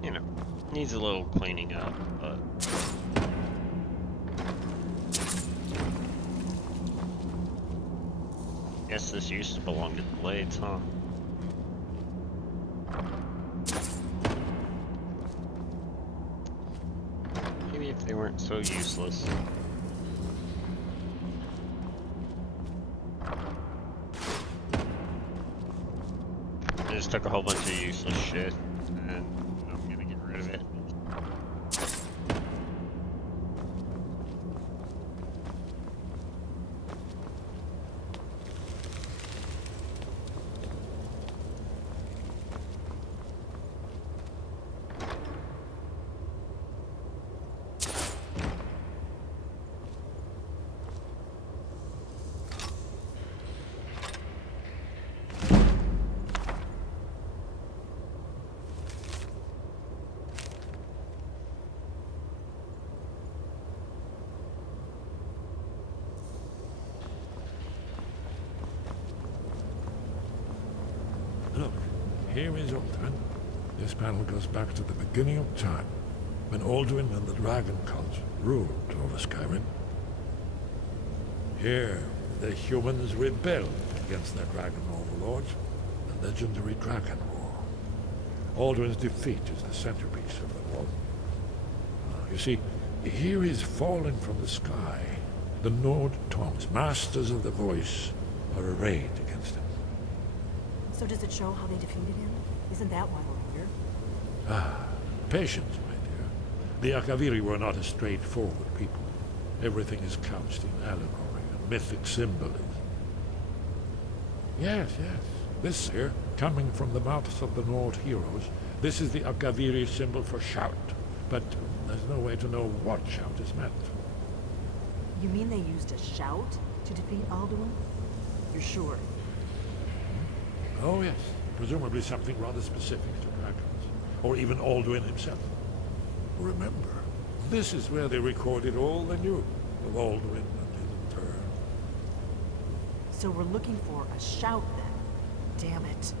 You know, needs a little cleaning up, but guess this used to belong to the blades, huh? Maybe if they weren't so useless. I just took a whole bunch of useless shit, and I'm gonna get rid of it. Look, here is Aldrin. This panel goes back to the beginning of time, when Aldrin and the Dragon Cult ruled over Skyrim. Here, The humans rebelled against their dragon overlords, the legendary Dragon War. Aldrin's defeat is the centerpiece of the war. You see, here he's fallen from the sky. The Nord Tongs, masters of the voice, are arrayed against him. So does it show how they defeated him? Isn't that why we're here? Ah, patience, my dear. The Akaviri were not a straightforward people. Everything is couched in allegory and mythic symbolism. Yes, yes. This here, coming from the mouths of the Nord heroes, this is the Akaviri symbol for shout. But there's no way to know what shout is meant. You mean they used a shout to defeat Alduin? You're sure? Oh, yes. Presumably something rather specific to dragons. Or even Aldrin himself. Remember, this is where they recorded all they knew of Aldrin and his turn. So we're looking for a shout then. Damn it.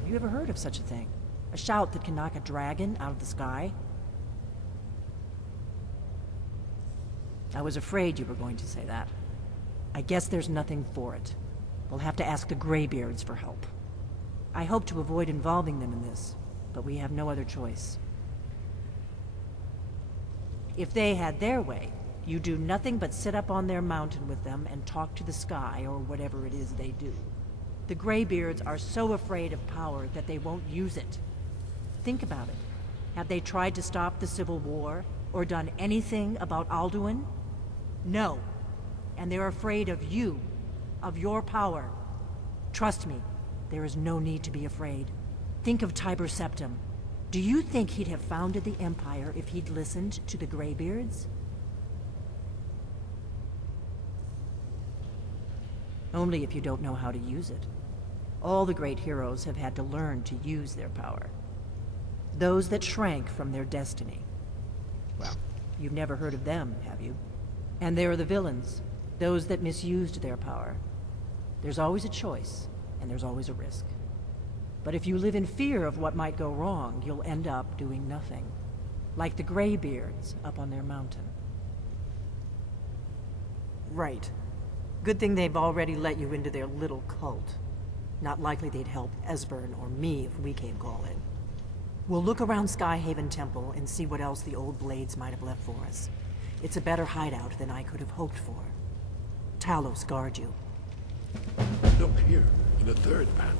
Have you ever heard of such a thing? A shout that can knock a dragon out of the sky? I was afraid you were going to say that. I guess there's nothing for it. We'll have to ask the Greybeards for help. I hope to avoid involving them in this, but we have no other choice. If they had their way, you do nothing but sit up on their mountain with them and talk to the sky or whatever it is they do. The Greybeards are so afraid of power that they won't use it. Think about it. Have they tried to stop the Civil War or done anything about Alduin? No. And they're afraid of you, of your power. Trust me, there is no need to be afraid. Think of Tiber Septim. Do you think he'd have founded the Empire if he'd listened to the Greybeards? Only if you don't know how to use it. All the great heroes have had to learn to use their power. Those that shrank from their destiny. Well, you've never heard of them, have you? And there are the villains, those that misused their power. There's always a choice, and there's always a risk. But if you live in fear of what might go wrong, you'll end up doing nothing. Like the Greybeards up on their mountain. Right. Good thing they've already let you into their little cult. Not likely they'd help Esbern or me if we came calling. We'll look around Skyhaven Temple and see what else the old blades might have left for us. It's a better hideout than I could have hoped for. Talos guard you. Look here, in the third panel.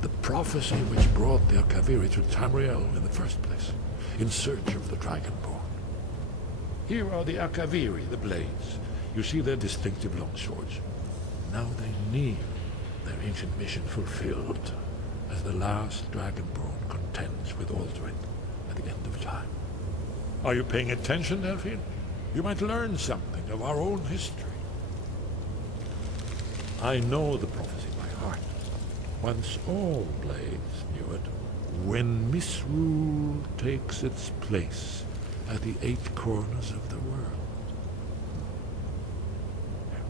The prophecy which brought the Akaviri to Tamriel in the first place, in search of the Dragonborn. Here are the Akaviri, the blades. You see their distinctive longswords. Now they near their ancient mission fulfilled, as the last Dragonborn contends with Aldrin at the end of time. Are you paying attention, Delphine? You might learn something of our own history. I know the prophecy by heart. Once all blades knew it, when misrule takes its place at the 8 corners of the world.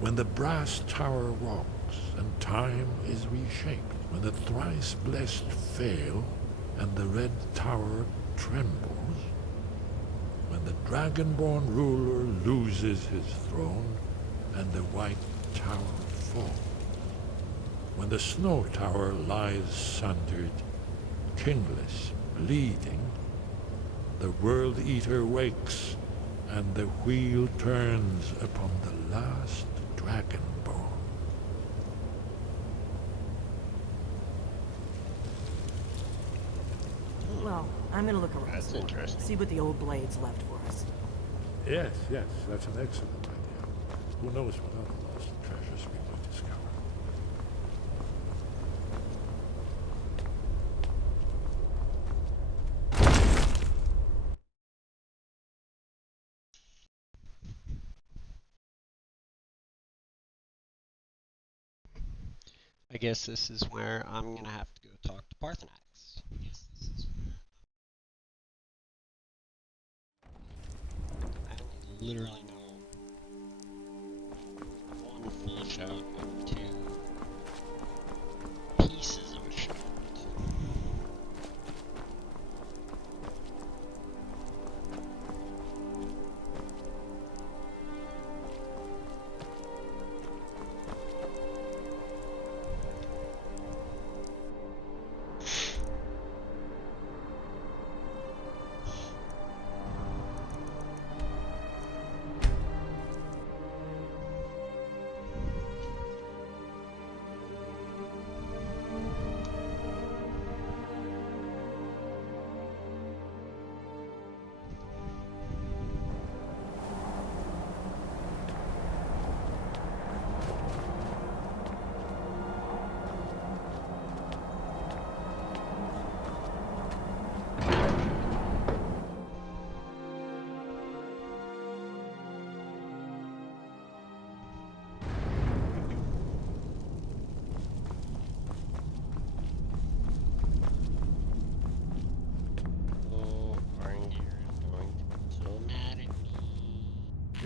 When the brass tower rocks and time is reshaped, when the thrice blessed fail and the red tower trembles, when the Dragonborn ruler loses his throne and the white tower falls, when the snow tower lies sundered, kingless, bleeding, the World Eater wakes and the wheel turns upon the last Dragonborn. Well, I'm gonna look around. That's interesting. See what the old blades left for us. Yes, yes, that's an excellent idea. Who knows what other lost treasures we might discover. I guess this is where I'm gonna have to go talk to Parthenax. I don't literally know one full shout and 2 pieces of a shout.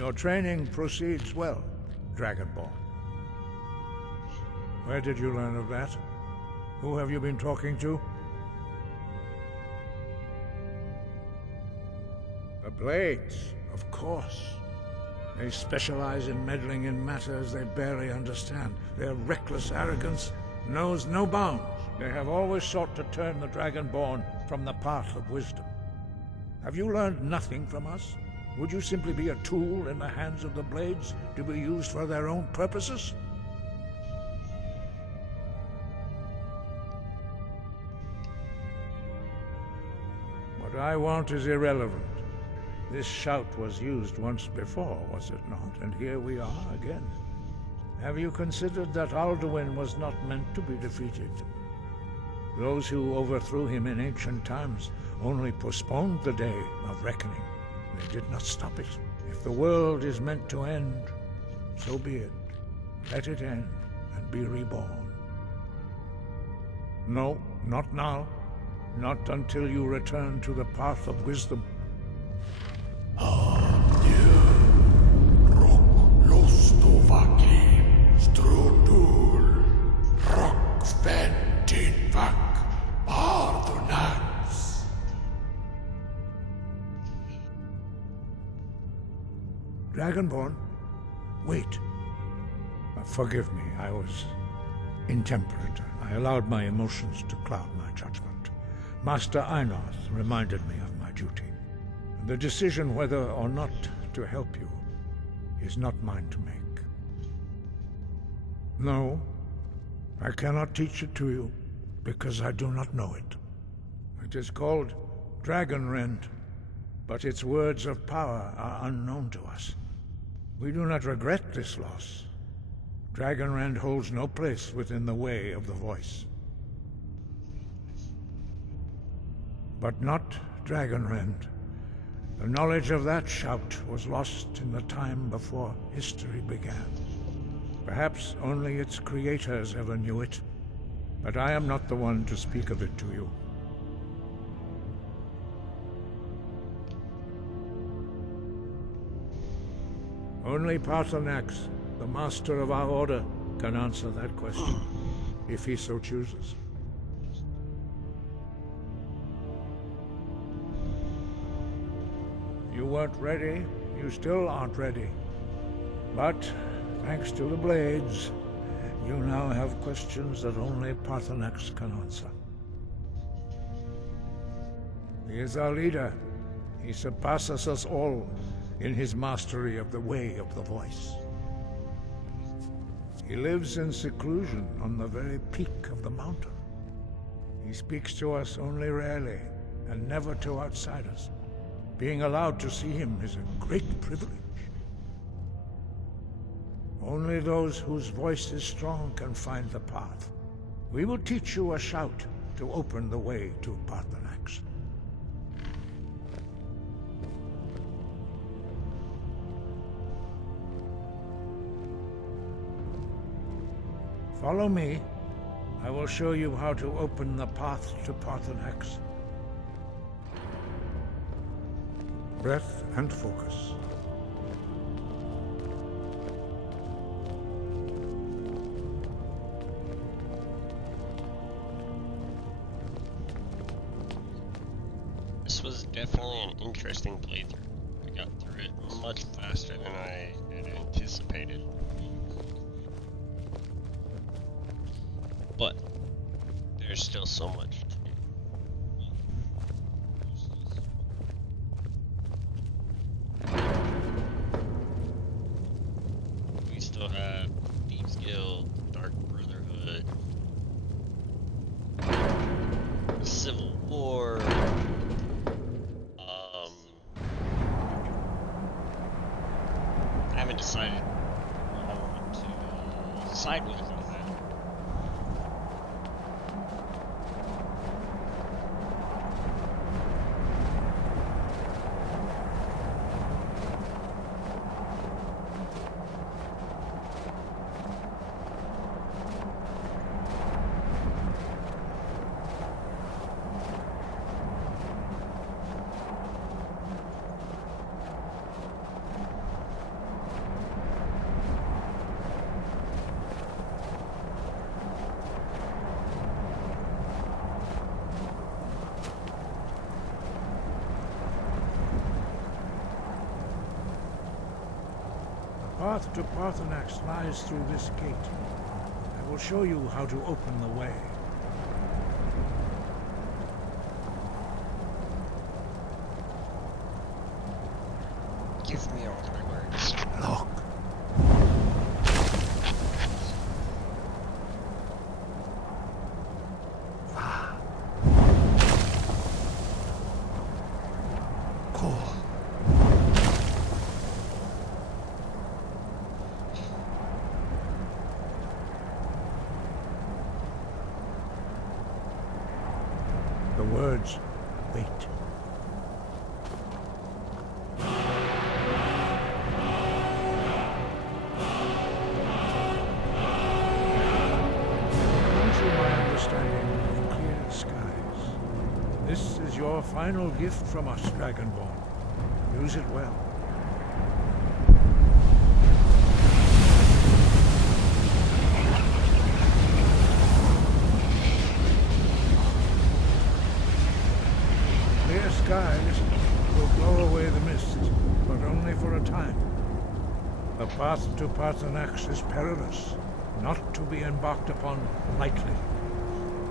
Your training proceeds well, Dragonborn. Where did you learn of that? Who have you been talking to? The Blades, of course. They specialize in meddling in matters they barely understand. Their reckless arrogance knows no bounds. They have always sought to turn the Dragonborn from the path of wisdom. Have you learned nothing from us? Would you simply be a tool in the hands of the Blades to be used for their own purposes? What I want is irrelevant. This shout was used once before, was it not? And here we are again. Have you considered that Aldrin was not meant to be defeated? Those who overthrew him in ancient times only postponed the day of reckoning. They did not stop it. If the world is meant to end, so be it. Let it end and be reborn. No, not now. Not until you return to the path of wisdom. Dragonborn, wait. Forgive me, I was intemperate. I allowed my emotions to cloud my judgment. Master Einoth reminded me of my duty. The decision whether or not to help you is not mine to make. No, I cannot teach it to you because I do not know it. It is called Dragonrend, but its words of power are unknown to us. We do not regret this loss. Dragonrend holds no place within the way of the voice. But not Dragonrend. The knowledge of that shout was lost in the time before history began. Perhaps only its creators ever knew it, but I am not the one to speak of it to you. Only Paarthurnax, the master of our order, can answer that question, if he so chooses. You weren't ready, you still aren't ready. But, thanks to the Blades, you now have questions that only Paarthurnax can answer. He is our leader. He surpasses us all in his mastery of the way of the voice. He lives in seclusion on the very peak of the mountain. He speaks to us only rarely, and never to outsiders. Being allowed to see him is a great privilege. Only those whose voice is strong can find the path. We will teach you a shout to open the way to Paarthurnax. Follow me. I will show you how to open the path to Paarthurnax. Breath and focus. This was definitely an interesting playthrough. I got through it much faster than I had anticipated. But there's still so much to do. We still have Thieves Guild, Dark Brotherhood, the Civil War, I haven't decided what I want to side with on that. path to Parthenax lies through this gate. I will show you how to open the way. Give me all three words. Look. The words, wait. To my understanding of clear skies. This is your final gift from us, Dragonborn. Use it well. Clear skies will blow away the mist, but only for a time. The path to Parthenax is perilous, not to be embarked upon lightly.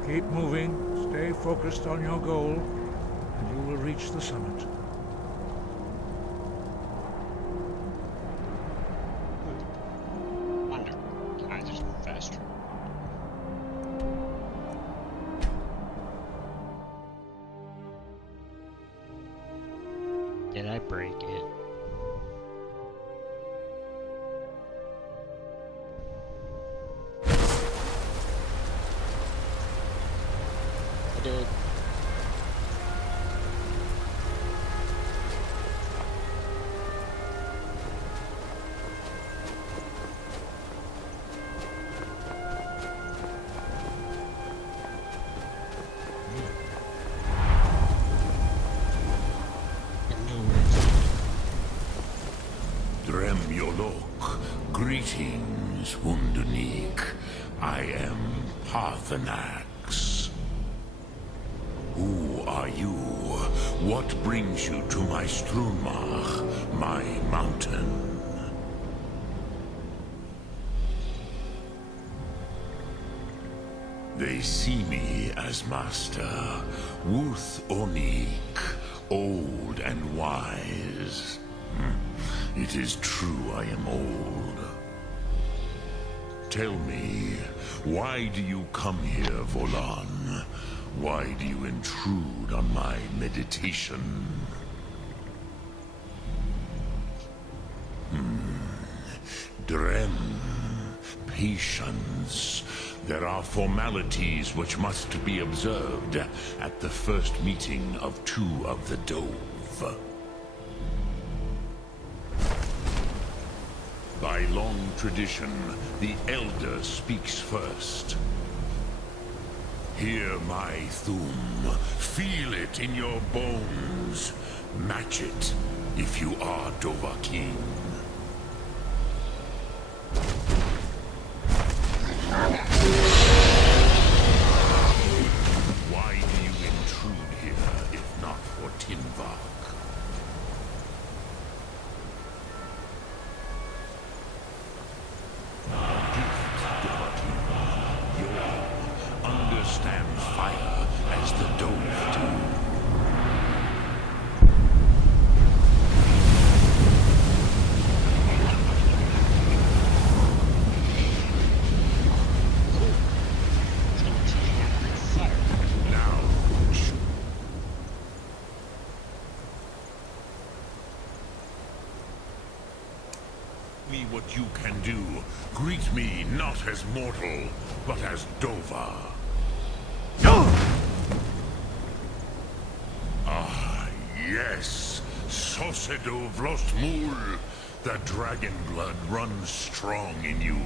Keep moving, stay focused on your goal, and you will reach the summit. Wonder, can I just move faster? Did I break it? I did. Drem Yolok, greetings, Undying. I am Parthenax. Who are you? What brings you to my Strunmach, my mountain? They see me as master, Wuth Onik, old and wise. It is true I am old. Tell me, why do you come here, Volan? Why do you intrude on my meditation? Drem, patience. There are formalities which must be observed at the first meeting of two of the Dove. By long tradition, the Elder speaks first. Hear my Thum. Feel it in your bones. Match it if you are Dovahkiin. Why do you intrude here if not for Tinvak? Understand fire as the Dove do. Now, me what you can do. Greet me not as mortal, but as Dova. Ah, yes. Sosedo Vlostmul. The dragon blood runs strong in you.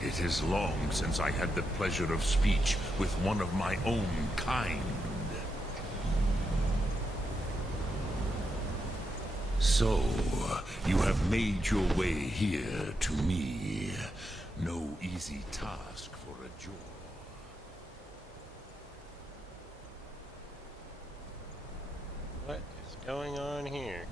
It is long since I had the pleasure of speech with one of my own kind. So, you have made your way here to me. No easy task for a Jor. What is going on here?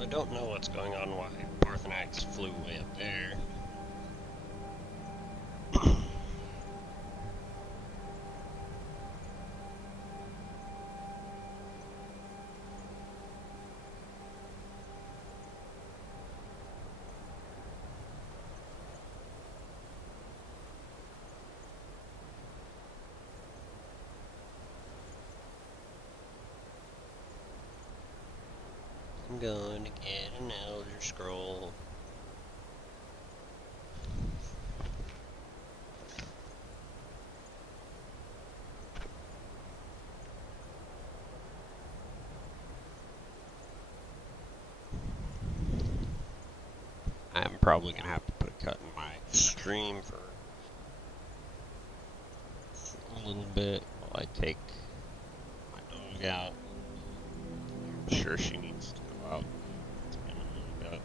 So I don't know what's going on, why Parthenax flew way up there. I'm going to get an Elder Scroll. I'm probably going to have to put a cut in my stream for a little bit while I take my dog out. I'm sure she needs to go out. It's been a little bit.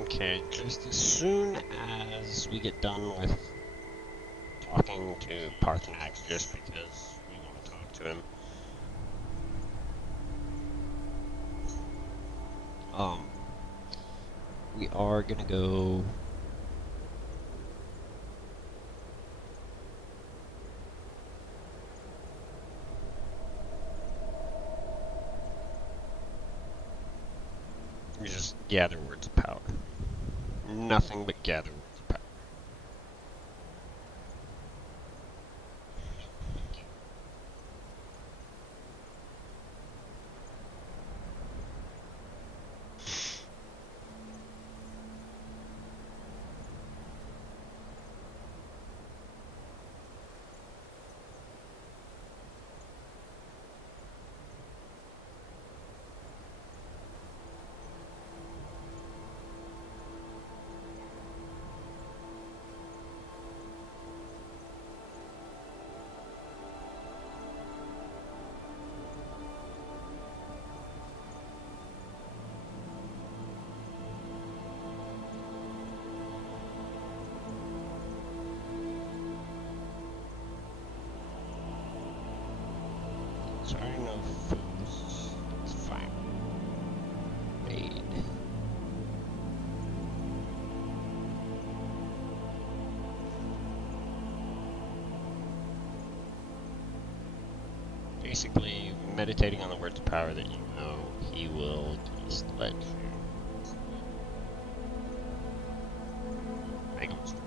Okay, just as soon as we get done with talking to Parthenax, just because we want to talk to him, we are gonna go just gather words of power. Nothing but gather words of power. food. It's fine. Aid. Basically, meditating on the words of power that you know, he will just let you make him strong.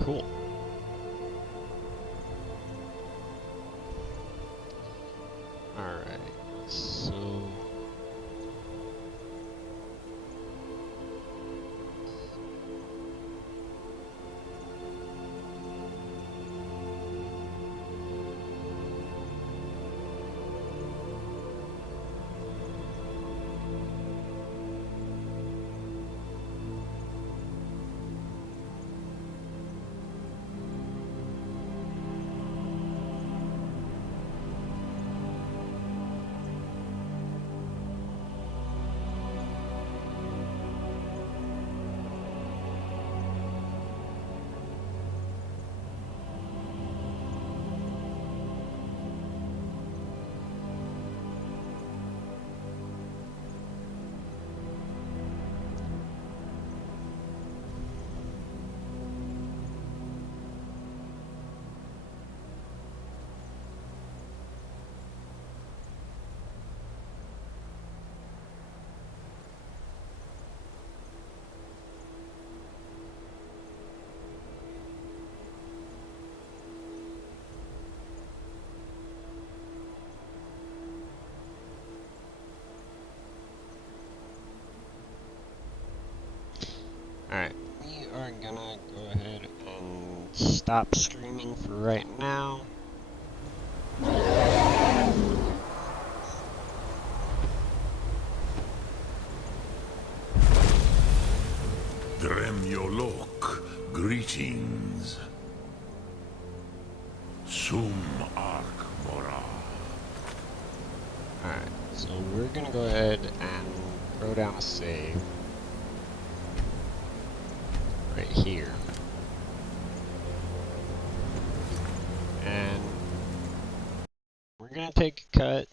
Cool. Alright, so... Alright, we are gonna go ahead and stop streaming for right now. Dremyolok, greetings. Sum Ark Mora. Alright, so we're gonna go ahead and throw down a save. Right here. And we're gonna take a cut